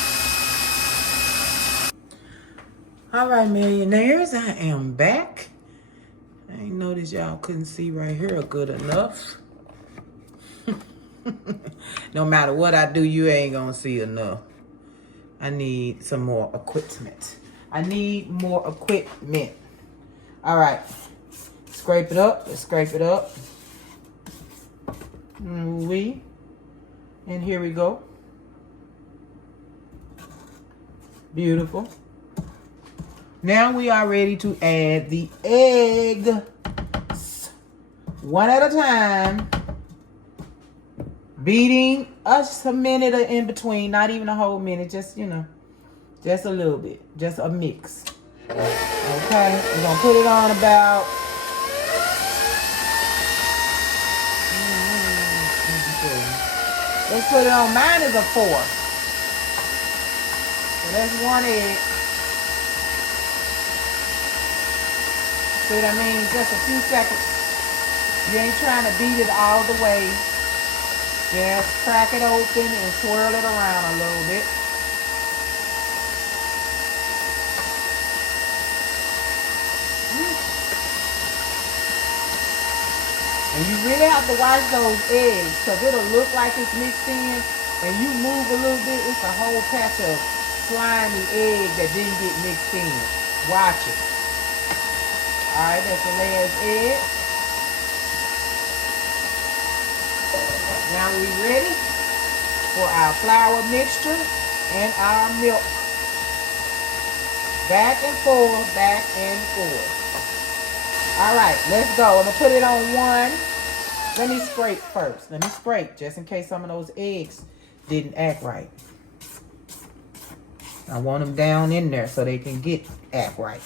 Alright, millionaires, I am back. I ain't noticed y'all couldn't see right here good enough. No matter what I do, you ain't gonna see enough. I need some more equipment. Alright. Scrape it up. Let's scrape it up. And here we go. Beautiful. Now we are ready to add the eggs. One at a time. Beating us a minute in between. Not even a whole minute. Just, just a little bit. Just a mix. Okay. We're going to put it on about... Let's put it on. Mine is a 4. So that's 1 egg. See what I mean? Just a few seconds. You ain't trying to beat it all the way. Just crack it open and swirl it around a little bit. And you really have to watch those eggs, because it'll look like it's mixed in, and you move a little bit, it's a whole patch of slimy egg that didn't get mixed in. Watch it. Alright, that's the last egg. Now we ready for our flour mixture and our milk. Back and forth, back and forth. Alright, let's go. I'm going to put it on 1. Let me scrape first. Let me scrape just in case some of those eggs didn't act right. I want them down in there so they can act right.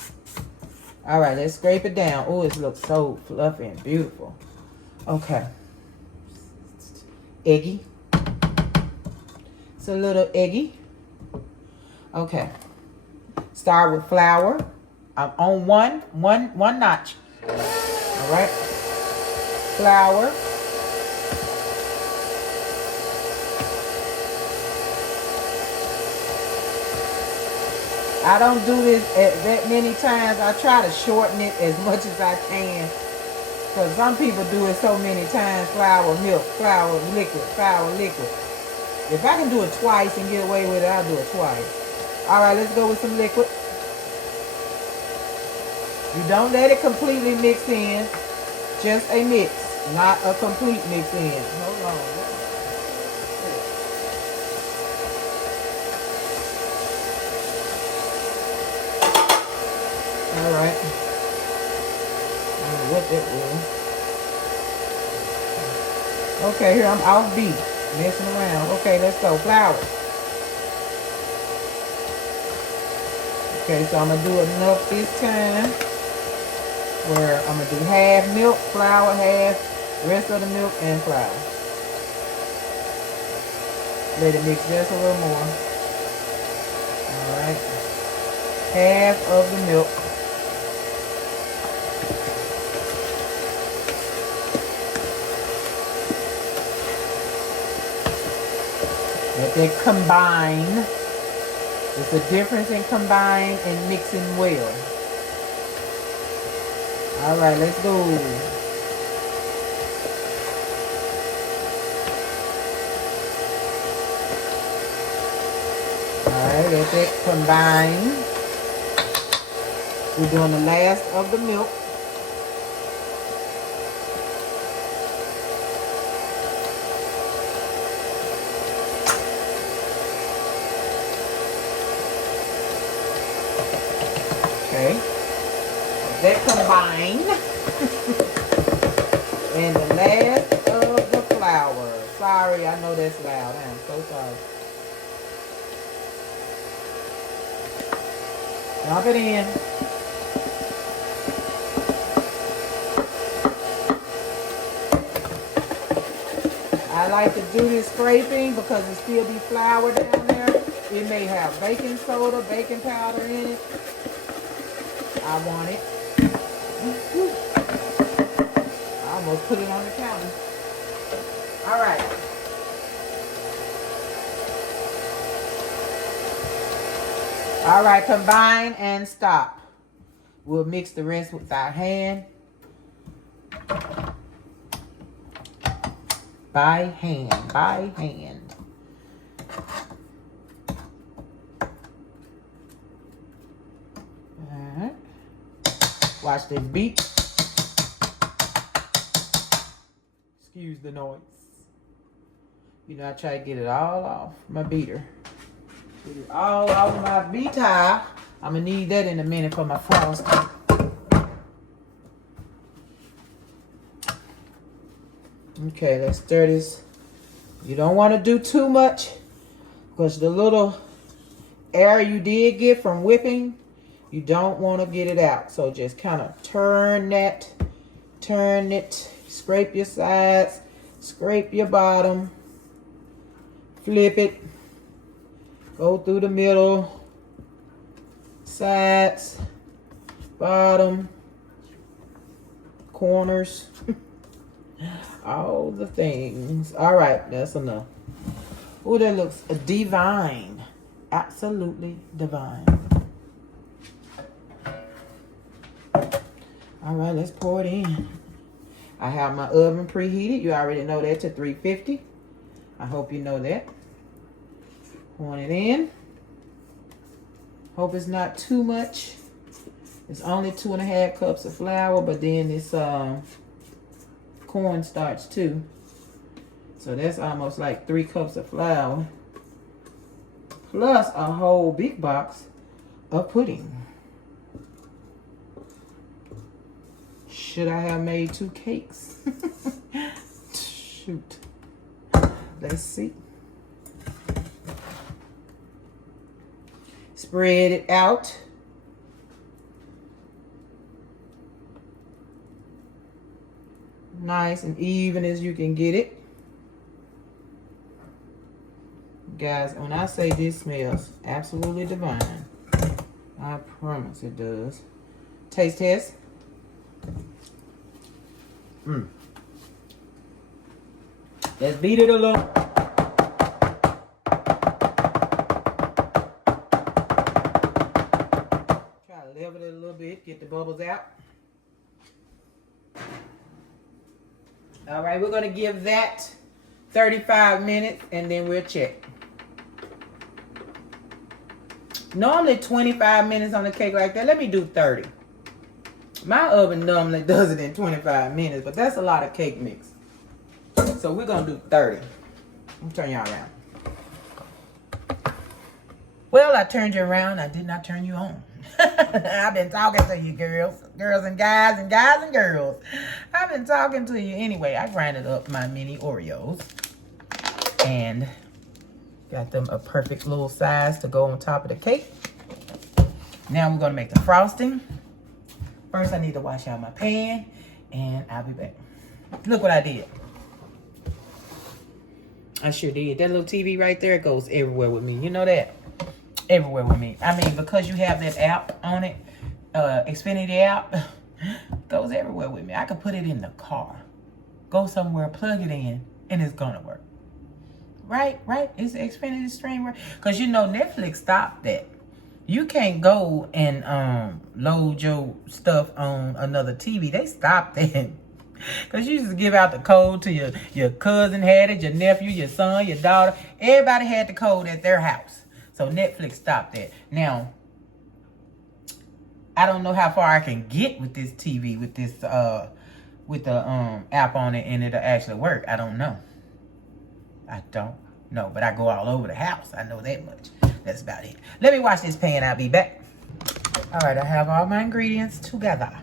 Alright, let's scrape it down. Oh, it looks so fluffy and beautiful. Okay. Eggy. It's a little eggy. Okay. Start with flour. I'm on one notch. Alright. Flour. I don't do this that many times. I try to shorten it as much as I can. Because some people do it so many times. Flour, milk, flour, liquid, flour, liquid. If I can do it twice and get away with it, I'll do it twice. Alright, let's go with some liquid. You don't let it completely mix in. Just a mix. Not a complete mix in. Hold on. All right. I don't know what that was. Okay, here I'm off beat. Messing around. Okay, let's go. Flour. Okay, so I'm gonna do enough this time where I'm gonna do half milk, flour, half rest of the milk and flour. Let it mix just a little more. All right, half of the milk. Let that combine. There's a difference in combine and mixing well. All right, let's go. All right, let that combine. We're doing the last of the milk. Okay, that combined. And the last of the flour. Sorry, I know that's loud. I'm so sorry. Dump it in. I like to do this scraping because it still be flour down there. It may have baking soda, baking powder in it. I want it. I almost put it on the counter. All right. All right, combine and stop. We'll mix the rest with our hand. By hand, by hand. All right. Watch this beat. Excuse the noise. You know, I try to get it all off my beater. Get it all off my beater. I'm gonna need that in a minute for my frosting. Okay, let's stir this. You don't want to do too much because the little air you did get from whipping, you don't want to get it out. So just kind of turn it, scrape your sides, scrape your bottom, flip it, go through the middle, sides, bottom, corners. All the things. All right, that's enough. Oh, that looks divine. Absolutely divine. All right, let's pour it in. I have my oven preheated. You already know that, to 350. I hope you know that. Pouring it in. Hope it's not too much. It's only 2.5 cups of flour, but then it's cornstarch too. So that's almost like 3 cups of flour. Plus a whole big box of pudding. Should I have made 2 cakes? Shoot. Let's see. Spread it out. Nice and even as you can get it. Guys, when I say this smells absolutely divine, I promise it does. Taste test. Let's beat it a little. Try to level it a little bit, get the bubbles out. All right, we're going to give that 35 minutes and then we'll check. Normally 25 minutes on a cake like that. Let me do 30. My oven normally does it in 25 minutes, but that's a lot of cake mix. So we're gonna do 30. Let me turn y'all around. Well, I turned you around. I did not turn you on. I've been talking to you, girls and guys and guys and girls. I've been talking to you. Anyway, I grinded up my mini Oreos and got them a perfect little size to go on top of the cake. Now we're gonna make the frosting. First, I need to wash out my pan, and I'll be back. Look what I did. I sure did. That little TV right there goes everywhere with me. You know that? Everywhere with me. I mean, because you have that app on it, Xfinity app, goes everywhere with me. I could put it in the car, go somewhere, plug it in, and it's gonna work. Right? It's Xfinity stream work. Because you know Netflix stopped that. You can't go and load your stuff on another TV. They stopped that. Because you just give out the code to your cousin had it, your nephew, your son, your daughter. Everybody had the code at their house. So Netflix stopped that. Now, I don't know how far I can get with this TV, with this with the app on it, and it'll actually work. I don't know. But I go all over the house. I know that much. That's about it. Let me wash this pan. I'll be back. All right, I have all my ingredients together.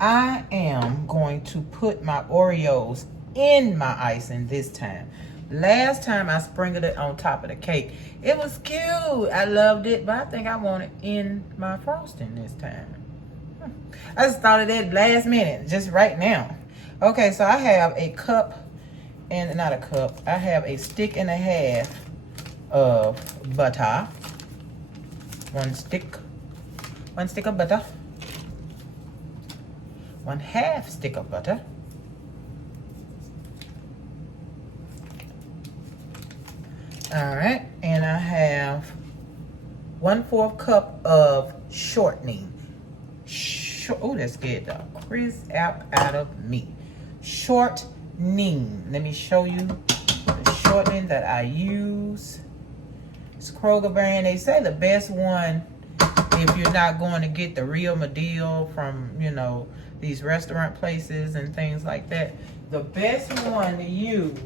I am going to put my Oreos in my icing this time. Last time I sprinkled it on top of the cake. It was cute. I loved it, but I think I want it in my frosting this time. I just thought of that last minute, just right now. Okay, so I have a cup, and not a cup. I have a stick and a half of butter. One stick of butter. 1/2 stick of butter. All right, and I have 1/4 cup of shortening. Oh, that scared the crisp out of me. Shortening. Let me show you the shortening that I use. It's Kroger brand. They say the best one, if you're not going to get the real Medill from, you know, these restaurant places and things like that, the best one to use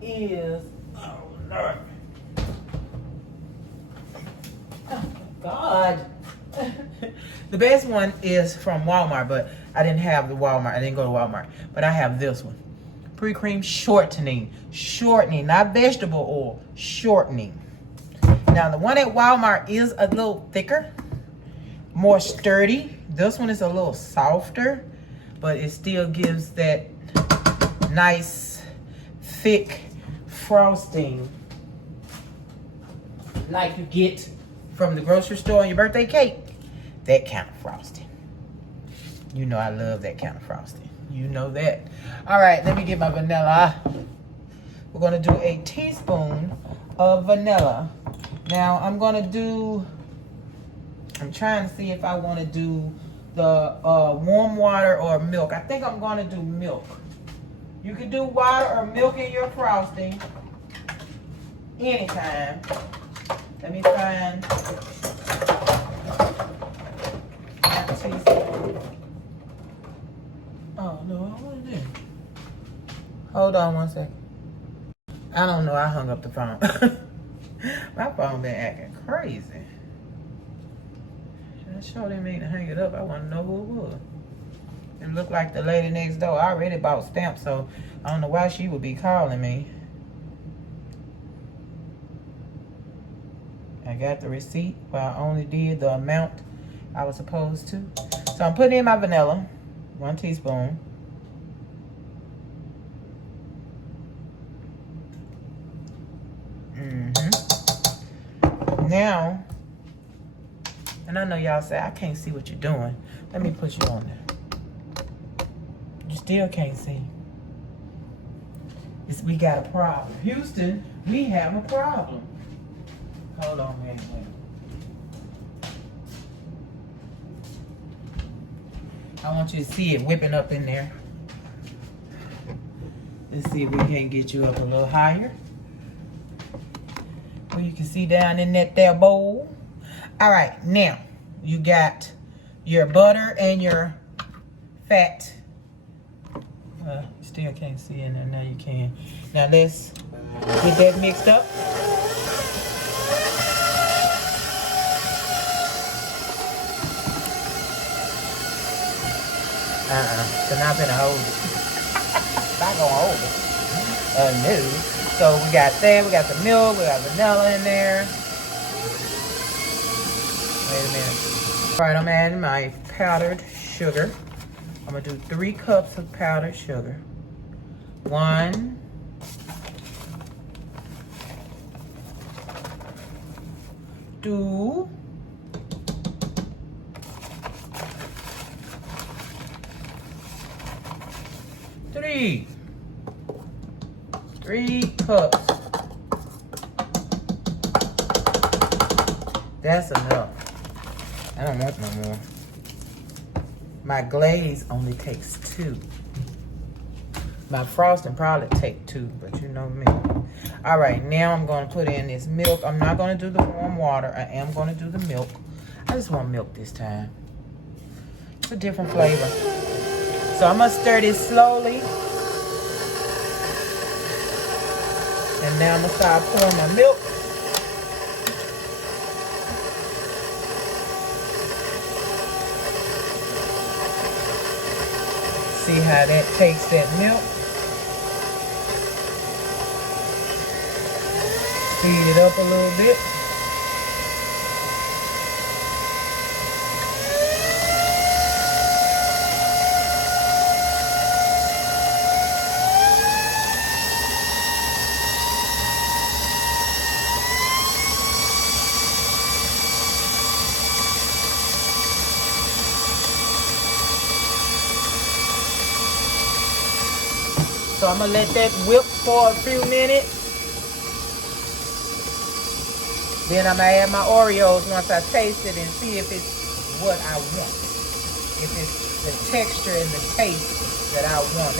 is, oh Lord, oh God. The best one is from Walmart, but I didn't have the Walmart. I didn't go to Walmart, but I have this one. Pre-cream shortening, not vegetable oil, shortening. Now the one at Walmart is a little thicker, more sturdy. This one is a little softer, but it still gives that nice, thick frosting like you get from the grocery store on your birthday cake. That kind of frosting. You know I love that kind of frosting. You know that. All right, let me get my vanilla. We're gonna do a teaspoon of vanilla. Now I'm trying to see if I want to do the warm water or milk. I think I'm going to do milk. You can do water or milk in your frosting anytime. Let me find my teaspoon. Oh no, what is it? Hold on one second. I don't know, I hung up the phone. My phone been acting crazy. I sure didn't mean to hang it up. I want to know who it was. It looked like the lady next door. I already bought stamps, so I don't know why she would be calling me. I got the receipt, but I only did the amount I was supposed to. So I'm putting in my vanilla, 1 teaspoon. Now, and I know y'all say, I can't see what you're doing. Let me put you on there. You still can't see. We got a problem. Houston, we have a problem. Hold on, wait. I want you to see it whipping up in there. Let's see if we can get you up a little higher. Where you can see down in that there bowl. All right, now you got your butter and your fat. You still can't see in there. Now you can. Now let's get that mixed up. So now I'm gonna hold it. Not gonna hold it. No. So we got that. We got the milk. We got vanilla in there. Wait a minute. All right, I'm adding my powdered sugar. I'm gonna do 3 cups of powdered sugar. 1, 2, 3. 3 cups. That's enough. I don't want no more. My glaze only takes 2. My frosting probably take 2, but you know me. All right, now I'm gonna put in this milk. I'm not gonna do the warm water. I am gonna do the milk. I just want milk this time. It's a different flavor. So I'm gonna stir this slowly. And now I'm gonna start pouring my milk. See how that takes that milk. Speed it up a little bit. So I'm gonna let that whip for a few minutes. Then I'm gonna add my Oreos once I taste it and see if it's what I want. If it's the texture and the taste that I want.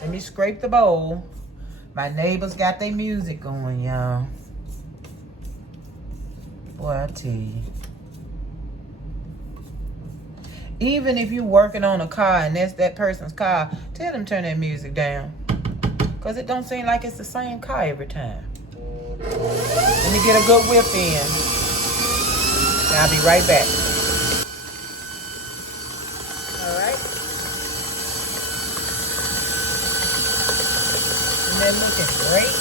Let me scrape the bowl. My neighbors got their music going, y'all. Boy, I tell you. Even if you're working on a car and that's that person's car, tell them turn that music down. Because it don't seem like it's the same car every time. Let me get a good whip in. And I'll be right back. All right. Isn't that looking great?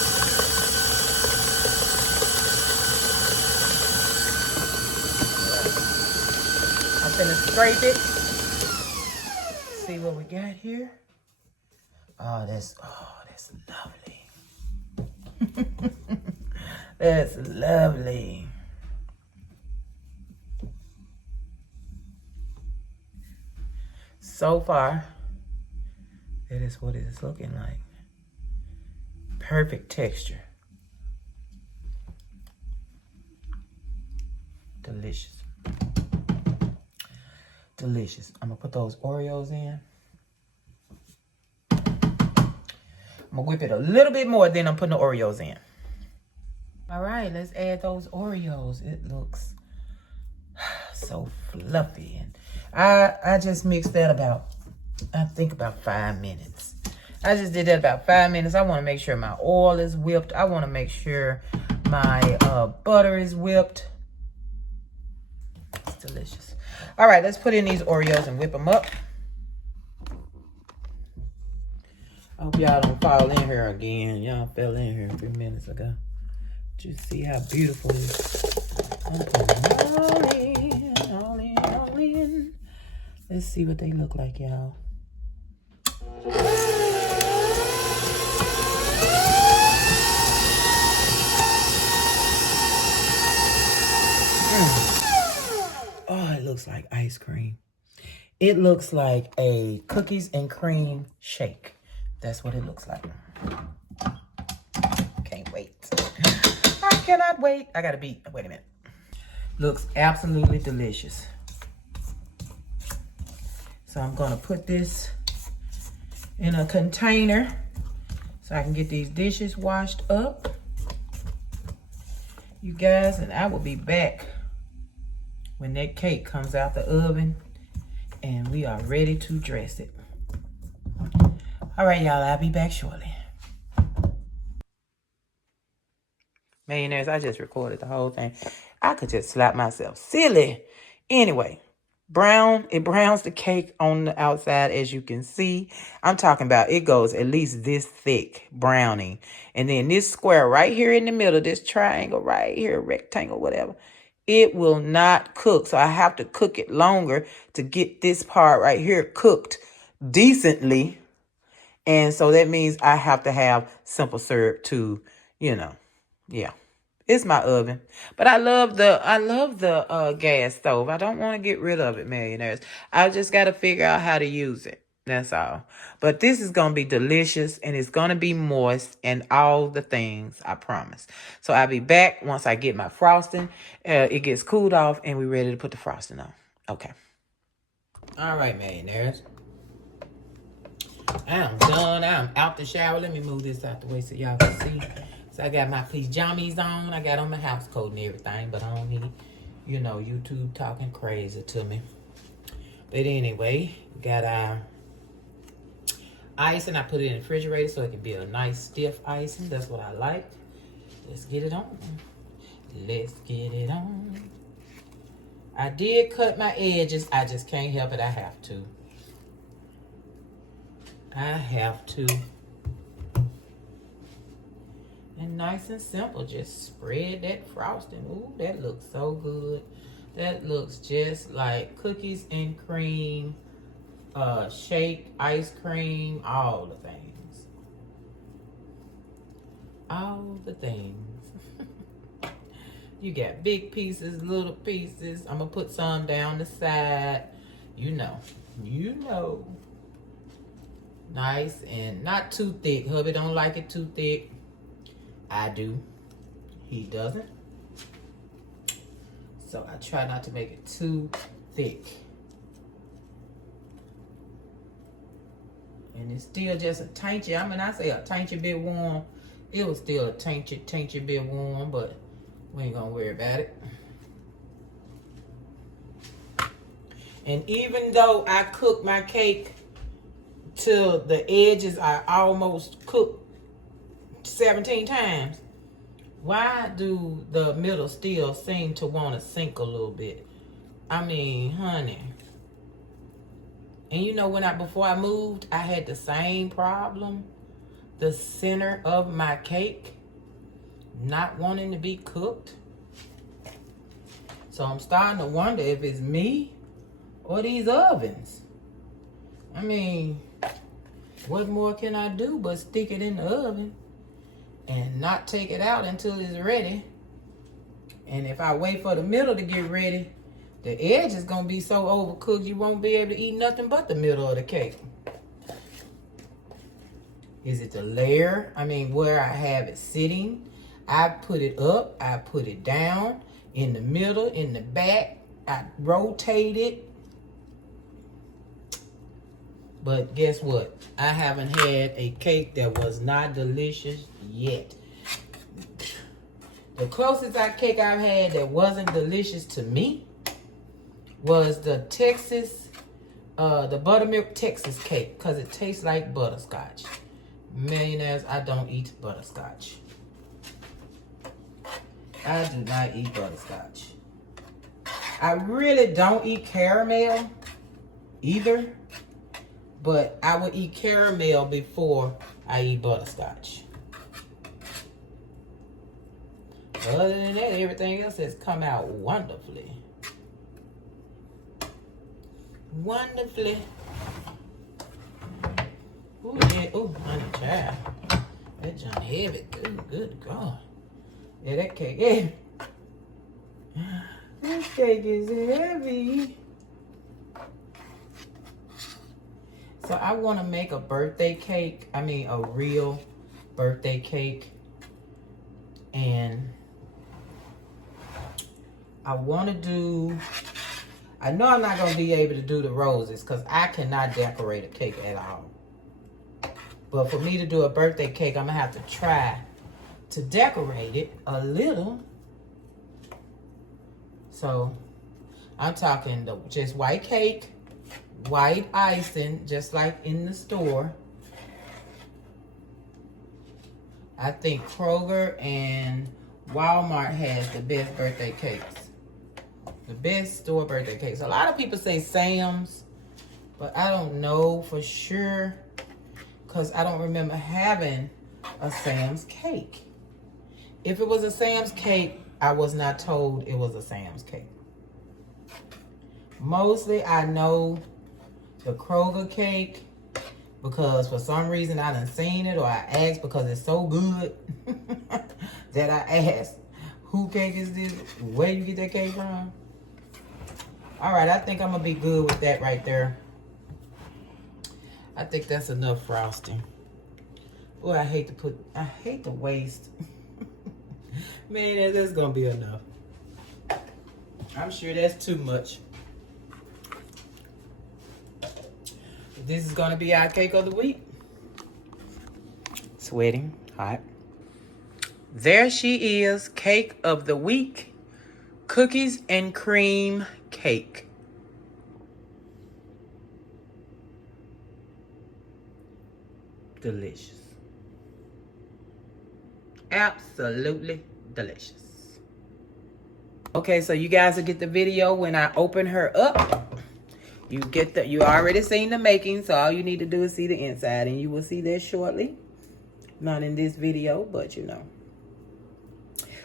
I'm gonna scrape it. See what we got here. Oh, that's lovely. That's lovely. So far, that is what it is looking like. Perfect texture. Delicious. Delicious. I'm gonna put those Oreos in. I'm gonna whip it a little bit more, then I'm putting the Oreos in. All right, let's add those Oreos. It looks so fluffy. And I just mixed that about 5 minutes. I just did that about 5 minutes. I wanna make sure my oil is whipped. I wanna make sure my butter is whipped. It's delicious. All right, let's put in these Oreos and whip them up. I hope y'all don't fall in here again. Y'all fell in here a few minutes ago. Just see how beautiful it is. I'm putting all in. Let's see what they look like, y'all. Oh, it looks like ice cream. It looks like a cookies and cream shake. That's what it looks like. Can't wait. I cannot wait. I gotta wait a minute. Looks absolutely delicious. So I'm gonna put this in a container so I can get these dishes washed up. You guys, and I will be back when that cake comes out the oven and we are ready to dress it. All right, y'all, I'll be back shortly. Millionaires, I just recorded the whole thing. I could just slap myself silly. Anyway, it browns the cake on the outside, as you can see. I'm talking about it goes at least this thick browning. And then this square right here in the middle, this triangle right here, rectangle, whatever, it will not cook. So I have to cook it longer to get this part right here cooked decently. And so that means I have to have simple syrup to, yeah. It's my oven. But I love the gas stove. I don't want to get rid of it, millionaires. I just got to figure out how to use it. That's all. But this is going to be delicious, and it's going to be moist and all the things, I promise. So I'll be back once I get my frosting. It gets cooled off, and we're ready to put the frosting on. Okay. All right, millionaires. I'm done. I'm out the shower. Let me move this out the way so y'all can see. So I got my pajamas on. I got on my house coat and everything, but I don't need, YouTube talking crazy to me. But anyway, got our ice, and I put it in the refrigerator so it can be a nice stiff icing. That's what I like. Let's get it on. Let's get it on. I did cut my edges. I just can't help it. I have to. And nice and simple, just spread that frosting. Ooh, that looks so good. That looks just like cookies and cream, shake, ice cream, all the things. All the things. You got big pieces, little pieces. I'm gonna put some down the side. You know. Nice and not too thick. Hubby don't like it too thick. I do. He doesn't. So I try not to make it too thick. And it's still just a tiny, I say a tiny bit warm. It was still a tiny bit warm, but we ain't gonna worry about it. And even though I cook my cake till the edges are almost cooked 17 times, why do the middle still seem to want to sink a little bit? I mean, honey. And before I moved, I had the same problem. The center of my cake not wanting to be cooked. So I'm starting to wonder if it's me or these ovens. I mean, what more can I do but stick it in the oven and not take it out until it's ready? And if I wait for the middle to get ready, the edge is going to be so overcooked you won't be able to eat nothing but the middle of the cake. Is it the layer? I mean, where I have it sitting. I put it up, I put it down, in the middle, in the back. I rotate it. But guess what? I haven't had a cake that was not delicious yet. The closest cake I've had that wasn't delicious to me was the Texas, the buttermilk Texas cake, because it tastes like butterscotch. Millionaires, I don't eat butterscotch. I do not eat butterscotch. I really don't eat caramel either. But I would eat caramel before I eat butterscotch. Other than that, everything else has come out wonderfully. Wonderfully. Ooh, yeah. Ooh, honey child. That junk heavy. Good God. Yeah, that cake. Yeah. This cake is heavy. So I want to make a birthday cake. I mean, a real birthday cake. And I want to do, I know I'm not going to be able to do the roses because I cannot decorate a cake at all. But for me to do a birthday cake, I'm going to have to try to decorate it a little. So I'm talking just white cake, white icing, just like in the store. I think Kroger and Walmart has the best birthday cakes. The best store birthday cakes. A lot of people say Sam's, but I don't know for sure because I don't remember having a Sam's cake. If it was a Sam's cake, I was not told it was a Sam's cake. Mostly I know the Kroger cake because for some reason I done seen it or I asked because it's so good that I asked, who cake is this? Where you get that cake from? All right, I think I'm going to be good with that right there. I think that's enough frosting. Oh, I hate to waste. Man, that's going to be enough. I'm sure that's too much. This is going to be our cake of the week. Sweating, hot. There she is, cake of the week. Cookies and cream cake. Delicious. Absolutely delicious. Okay, so you guys will get the video when I open her up. You already seen the making, so all you need to do is see the inside, and you will see that shortly. Not in this video, but you know.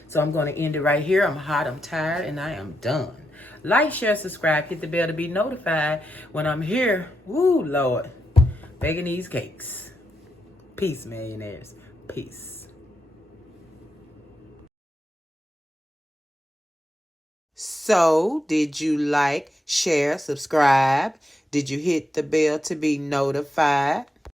So I'm going to end it right here. I'm hot, I'm tired, and I am done. Like, share, subscribe, hit the bell to be notified when I'm here. Woo, Lord. Baking these cakes. Peace, millionaires. Peace. So, did you like, share, subscribe? Did you hit the bell to be notified?